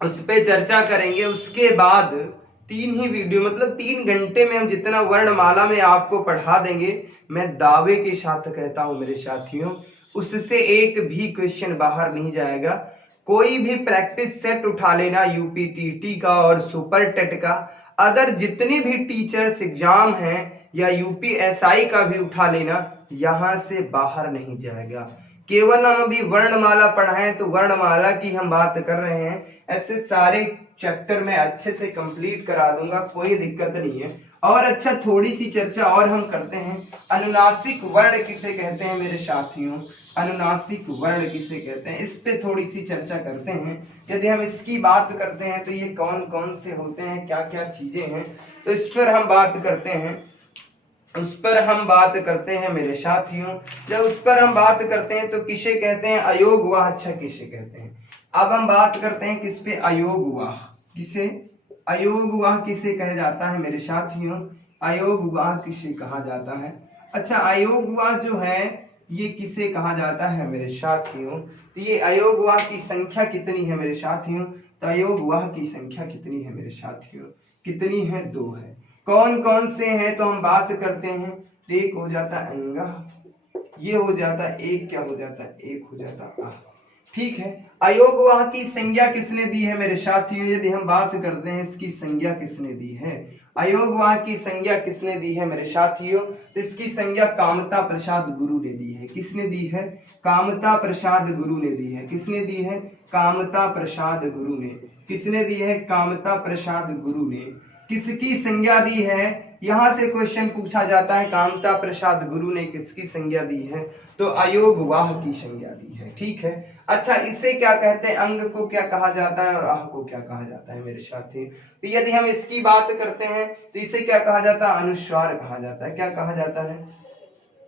उस पे चर्चा करेंगे। उसके बाद 3 ही वीडियो, मतलब 3 घंटे में हम जितना वर्णमाला में आपको पढ़ा देंगे, मैं दावे के साथ कहता हूं मेरे साथियों, उससे एक भी क्वेश्चन बाहर नहीं जाएगा। कोई भी प्रैक्टिस सेट उठा लेना यूपीटीटी का और सुपर टेट का, अगर जितनी भी टीचर्स एग्जाम हैं या यूपीएसआई का भी उठा लेना, यहां से बाहर नहीं जाएगा। केवल हम अभी वर्णमाला पढ़ाएं तो वर्णमाला की हम बात कर रहे हैं, ऐसे सारे चैप्टर में अच्छे से कंप्लीट करा दूंगा, कोई दिक्कत नहीं है। और अच्छा, थोड़ी सी चर्चा और हम करते हैं। अनुनासिक वर्ण किसे कहते हैं मेरे साथियों? अनुनासिक वर्ण किसे कहते हैं, इस पे थोड़ी सी चर्चा करते हैं। यदि हम इसकी बात करते हैं तो ये कौन कौन से होते हैं, क्या क्या चीजें हैं, तो इस पर हम बात करते हैं। उस पर हम बात करते हैं मेरे साथियों। जब उस पर हम बात करते हैं तो किसे कहते हैं? अयोगवाह। अच्छा, किसे कहते हैं? अब हम बात करते हैं किस पे? अयोगवाह। किसे? अयोगवाह किसे कहा जाता है मेरे साथियों? अयोगवाह किसे कहा जाता है? अच्छा, अयोगवाह जो है ये किसे कहा जाता है मेरे साथियों? तो ये अयोगवाह की संख्या कितनी है मेरे साथियों? तो अयोगवाह की संख्या कितनी है मेरे साथियों? कितनी है? 2 है। कौन कौन से हैं तो हम बात करते हैं। तो एक हो जाता है अंगा, ये हो जाता है एक, क्या हो जाता है? एक हो जाता आ। ठीक है। अयोगवाह की संज्ञा किसने दी है मेरे साथियों? यदि हम बात करते हैं इसकी संज्ञा किसने दी है? अयोगवाह की संज्ञा किसने दी है मेरे साथियों? तो इसकी संज्ञा कामता प्रसाद गुरु ने दी है। किसने दी है? कामता प्रसाद गुरु ने दी है। किसने दी है? कामता प्रसाद गुरु ने। किसने दी है? कामता प्रसाद गुरु ने। किसकी संज्ञा दी है? यहां से क्वेश्चन पूछा जाता है, कामता प्रसाद गुरु ने किसकी संज्ञा दी है? तो अयोगवाह की संज्ञा दी है। ठीक है। अच्छा, इसे क्या कहते हैं? अंग को क्या कहा जाता है और आह को क्या कहा जाता है मेरे साथी? तो यदि हम इसकी बात करते हैं तो इसे क्या कहा जाता है? अनुस्वार कहा जाता है। क्या कहा जाता है?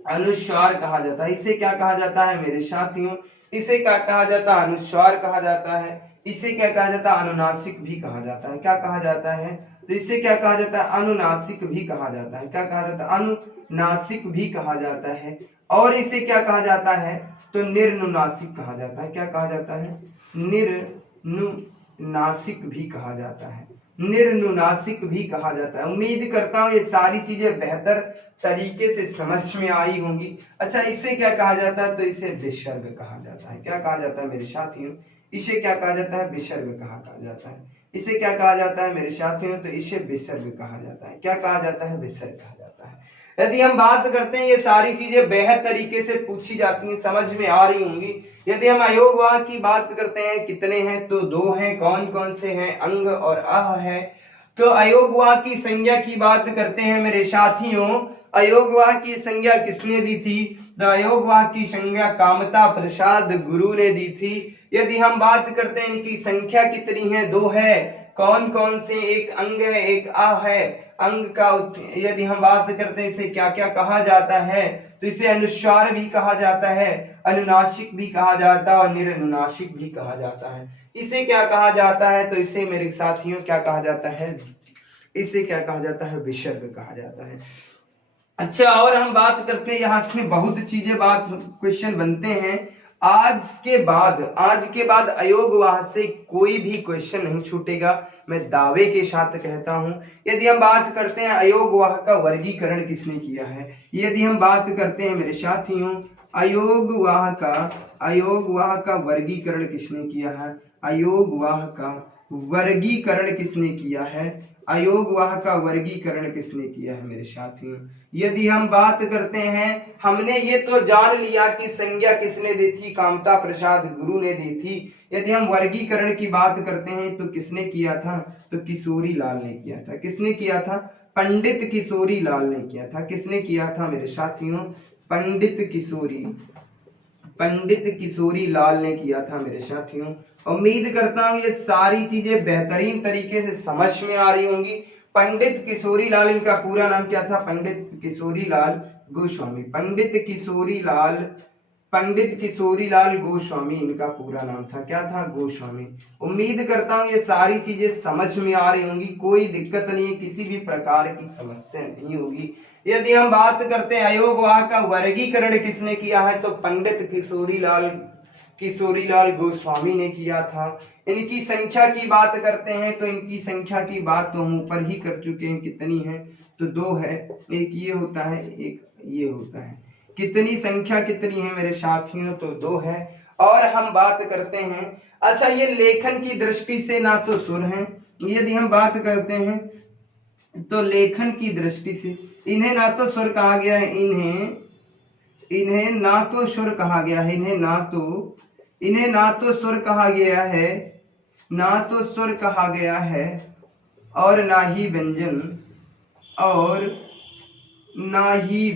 अनुस्वार कहा जाता है। इसे क्या कहा जाता है मेरे साथियों? इसे क्या कहा जाता है? अनुस्वार कहा जाता है। इसे क्या कहा जाता है? अनुनासिक भी कहा जाता है। क्या कहा जाता है? तो इसे क्या कहा जाता है? अनुनासिक भी कहा जाता है। क्या कहा जाता है? अनुनासिक भी कहा जाता है। और इसे क्या कहा जाता है? तो निर्नुनासिक कहा जाता है। क्या कहा जाता है? निर्नुनासिक भी कहा जाता है। निर्नुनासिक भी कहा जाता है। उम्मीद करता हूँ ये सारी चीजें बेहतर तरीके से समझ में आई होंगी। अच्छा, इसे क्या कहा जाता है? तो इसे विसर्ग कहा जाता है। क्या कहा जाता है मेरे साथियों? इसे क्या कहा जाता है? विसर्ग कहा जाता है। इसे क्या कहा जाता है मेरे साथियों? तो इसे विसर्ग कहा जाता है। क्या कहा जाता है? विसर्ग कहा जाता है। यदि हम बात करते हैं, ये सारी चीजें बेहद तरीके से पूछी जाती हैं, समझ में आ रही होंगी। यदि हम अयोगवाह की बात करते हैं, कितने हैं? तो 2 हैं। कौन कौन से हैं? अंग और आह है। तो अयोगवाह की संज्ञा की बात करते हैं मेरे साथियों, अयोगवाह की संज्ञा किसने दी थी? तो अयोगवाह की संज्ञा कामता प्रसाद गुरु ने दी थी। यदि हम बात करते हैं इनकी संख्या कितनी है? 2 है। कौन कौन से? एक अंग है, एक आ है। अंग का यदि हम बात करते हैं इसे क्या क्या कहा जाता है? तो इसे अनुस्वार भी कहा जाता है, अनुनासिक भी कहा जाता है और निरनुनासिक भी कहा जाता है। इसे क्या कहा जाता है? तो इसे मेरे साथियों क्या कहा जाता है? इसे क्या कहा जाता है? विसर्ग कहा जाता है। अच्छा, और हम बात करते हैं, यहाँ से बहुत चीजें बात क्वेश्चन बनते हैं। आज के बाद अयोगवाह से कोई भी क्वेश्चन नहीं छूटेगा, मैं दावे के साथ कहता हूं। यदि हम बात करते हैं अयोगवाह का वर्गीकरण किसने किया है? यदि हम बात करते हैं मेरे साथियों अयोगवाह का वर्गीकरण किसने किया है? अयोगवाह का वर्गीकरण किसने किया है? अयोगवाह का वर्गीकरण किसने किया है मेरे साथियों? यदि हम बात करते हैं, हमने ये तो जान लिया कि संज्ञा किसने दी थी? कामता प्रसाद गुरु ने दी थी। यदि हम वर्गीकरण की बात करते हैं तो किसने किया था? तो किशोरी लाल ने किया था। किसने किया था? पंडित किशोरी लाल ने किया था। किसने किया था मेरे साथियों? पंडित किशोरी लाल ने किया था मेरे साथियों। उम्मीद करता हूं ये सारी चीजें बेहतरीन तरीके से समझ में आ रही होंगी। पंडित किशोरी लाल, इनका पूरा नाम क्या था? पंडित किशोरी लाल गोस्वामी। पंडित किशोरी लाल गोस्वामी इनका पूरा नाम था। क्या था? गोस्वामी। उम्मीद करता हूं ये सारी चीजें समझ में आ रही होंगी, कोई दिक्कत नहीं है, किसी भी प्रकार की समस्या नहीं होगी। यदि हम बात करते हैं अयोगवाह का वर्गीकरण किसने किया है? तो पंडित किशोरी लाल गोस्वामी ने किया था। इनकी संख्या की बात करते हैं तो इनकी संख्या की बात तो हम ऊपर ही कर चुके हैं। कितनी है? तो 2 है। एक ये होता है, एक ये होता है। कितनी संख्या कितनी है मेरे साथियों? तो 2 है। और हम बात करते हैं, अच्छा ये लेखन की दृष्टि से ना तो सुर है। यदि हम बात करते हैं तो लेखन की दृष्टि से इन्हें ना तो सुर कहा गया है, इन्हें ना तो सुर कहा गया है, इन्हें ना तो सुर कहा गया है, ना तो सुर कहा गया है और ना ही व्यंजन, और ना ही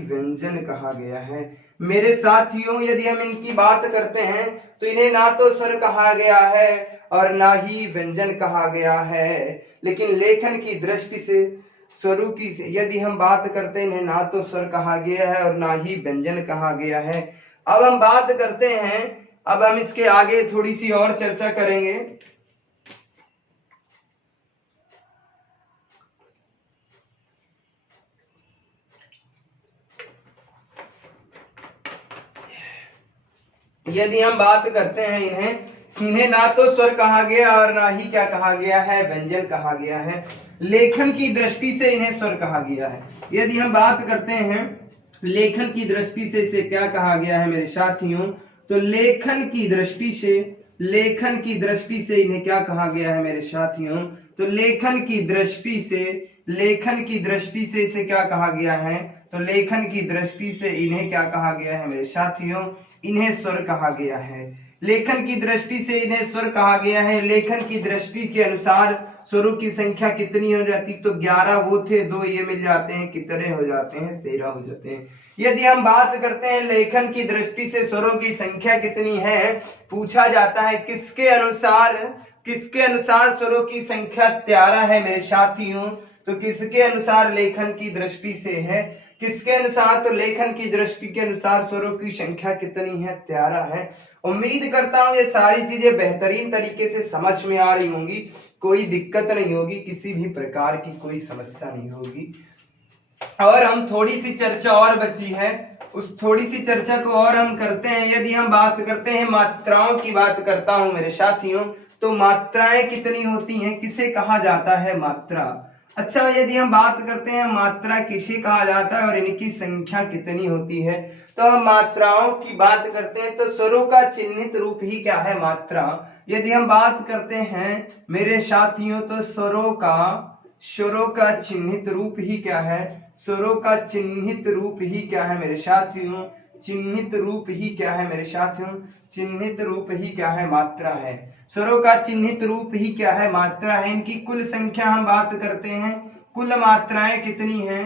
व्यंजन कहा गया है। मेरे साथियों यदि हम इनकी बात करते हैं तो इन्हें ना तो स्वर कहा गया है और ना ही व्यंजन कहा गया है। लेकिन लेखन की दृष्टि से स्वरों की यदि हम बात करते हैं, इन्हें ना तो स्वर कहा गया है और ना ही व्यंजन कहा गया है। अब हम बात करते हैं, अब हम इसके आगे थोड़ी सी और चर्चा करेंगे। यदि हम बात करते हैं इन्हें ना तो स्वर कहा गया और ना ही क्या कहा गया है? व्यंजन कहा गया है। लेखन की दृष्टि से इन्हें स्वर कहा गया है। यदि हम बात करते हैं लेखन की दृष्टि से इसे क्या कहा गया है मेरे साथियों? तो लेखन की दृष्टि से इन्हें क्या कहा गया है मेरे साथियों? तो लेखन की दृष्टि से इसे क्या कहा गया है? तो लेखन की दृष्टि से इन्हें क्या कहा गया है मेरे साथियों? इन्हें स्वर कहा गया है। लेखन की दृष्टि से इन्हें स्वर कहा गया है। लेखन की दृष्टि के अनुसार स्वरों की संख्या कितनी हो जाती? तो 11 वो थे, 2 ये मिल जाते हैं, कितने हो जाते हैं? 13 हो जाते हैं। यदि हम बात करते हैं लेखन की दृष्टि से स्वरों की संख्या कितनी है, पूछा जाता है किसके अनुसार स्वरों की संख्या 13 है मेरे साथियों? तो किसके अनुसार लेखन की दृष्टि से है? किसके अनुसार? तो लेखन की दृष्टि के अनुसार स्वरों की संख्या कितनी है? 13 है। उम्मीद करता हूं ये सारी चीजें बेहतरीन तरीके से समझ में आ रही होंगी, कोई दिक्कत नहीं होगी, किसी भी प्रकार की कोई समस्या नहीं होगी। और हम थोड़ी सी चर्चा और बची है, उस थोड़ी सी चर्चा को और हम करते हैं। यदि हम बात करते हैं मात्राओं की बात करता हूं मेरे साथियों, तो मात्राएं कितनी होती हैं? किसे कहा जाता है मात्रा? अच्छा, यदि हम बात करते हैं मात्रा किसे कहा जाता है और इनकी संख्या कितनी होती है, तो हम मात्राओं की बात करते हैं तो स्वरों का चिन्हित रूप ही क्या है? मात्रा। यदि हम बात करते हैं मेरे साथियों तो स्वरों का चिन्हित रूप ही क्या है? स्वरों का चिन्हित रूप ही क्या है मेरे साथियों? चिन्हित रूप ही क्या है मेरे साथियों? चिन्हित रूप ही क्या है? मात्रा है। स्वरों का चिन्हित रूप ही क्या है? मात्रा है। इनकी कुल संख्या हम बात करते हैं, कुल मात्राएं कितनी हैं?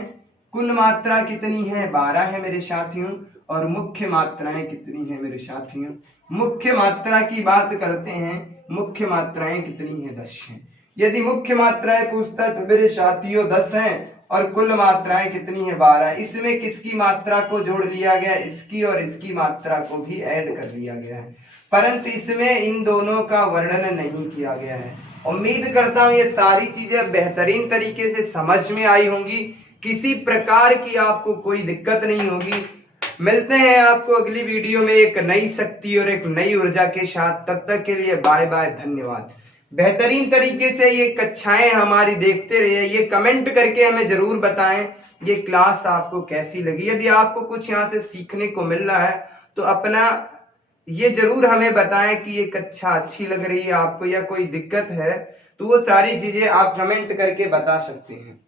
कुल मात्रा कितनी है? 12 है मेरे साथियों। और मुख्य मात्राएं कितनी है मेरे साथियों? मुख्य मात्रा की बात करते हैं, मुख्य मात्राएं कितनी है? 10 है। यदि मुख्य मात्राएं पूछता है तो मेरे साथियों 10 हैं और कुल मात्राएं कितनी है? 12। इसमें किसकी मात्रा को जोड़ लिया गया? इसकी और इसकी मात्रा को भी ऐड कर लिया गया है, परंतु इसमें इन दोनों का वर्णन नहीं किया गया है। उम्मीद करता हूं ये सारी चीजें बेहतरीन तरीके से समझ में आई होंगी, किसी प्रकार की आपको कोई दिक्कत नहीं होगी। मिलते हैं आपको अगली वीडियो में एक नई शक्ति और एक नई ऊर्जा के साथ। तब तक के लिए बाय बाय, धन्यवाद। बेहतरीन तरीके से ये कक्षाएं हमारी देखते रहिए, ये कमेंट करके हमें जरूर बताएं ये क्लास आपको कैसी लगी। यदि आपको कुछ यहाँ से सीखने को मिल रहा है तो अपना ये जरूर हमें बताएं कि ये कक्षा अच्छी लग रही है आपको या कोई दिक्कत है, तो वो सारी चीजें आप कमेंट करके बता सकते हैं।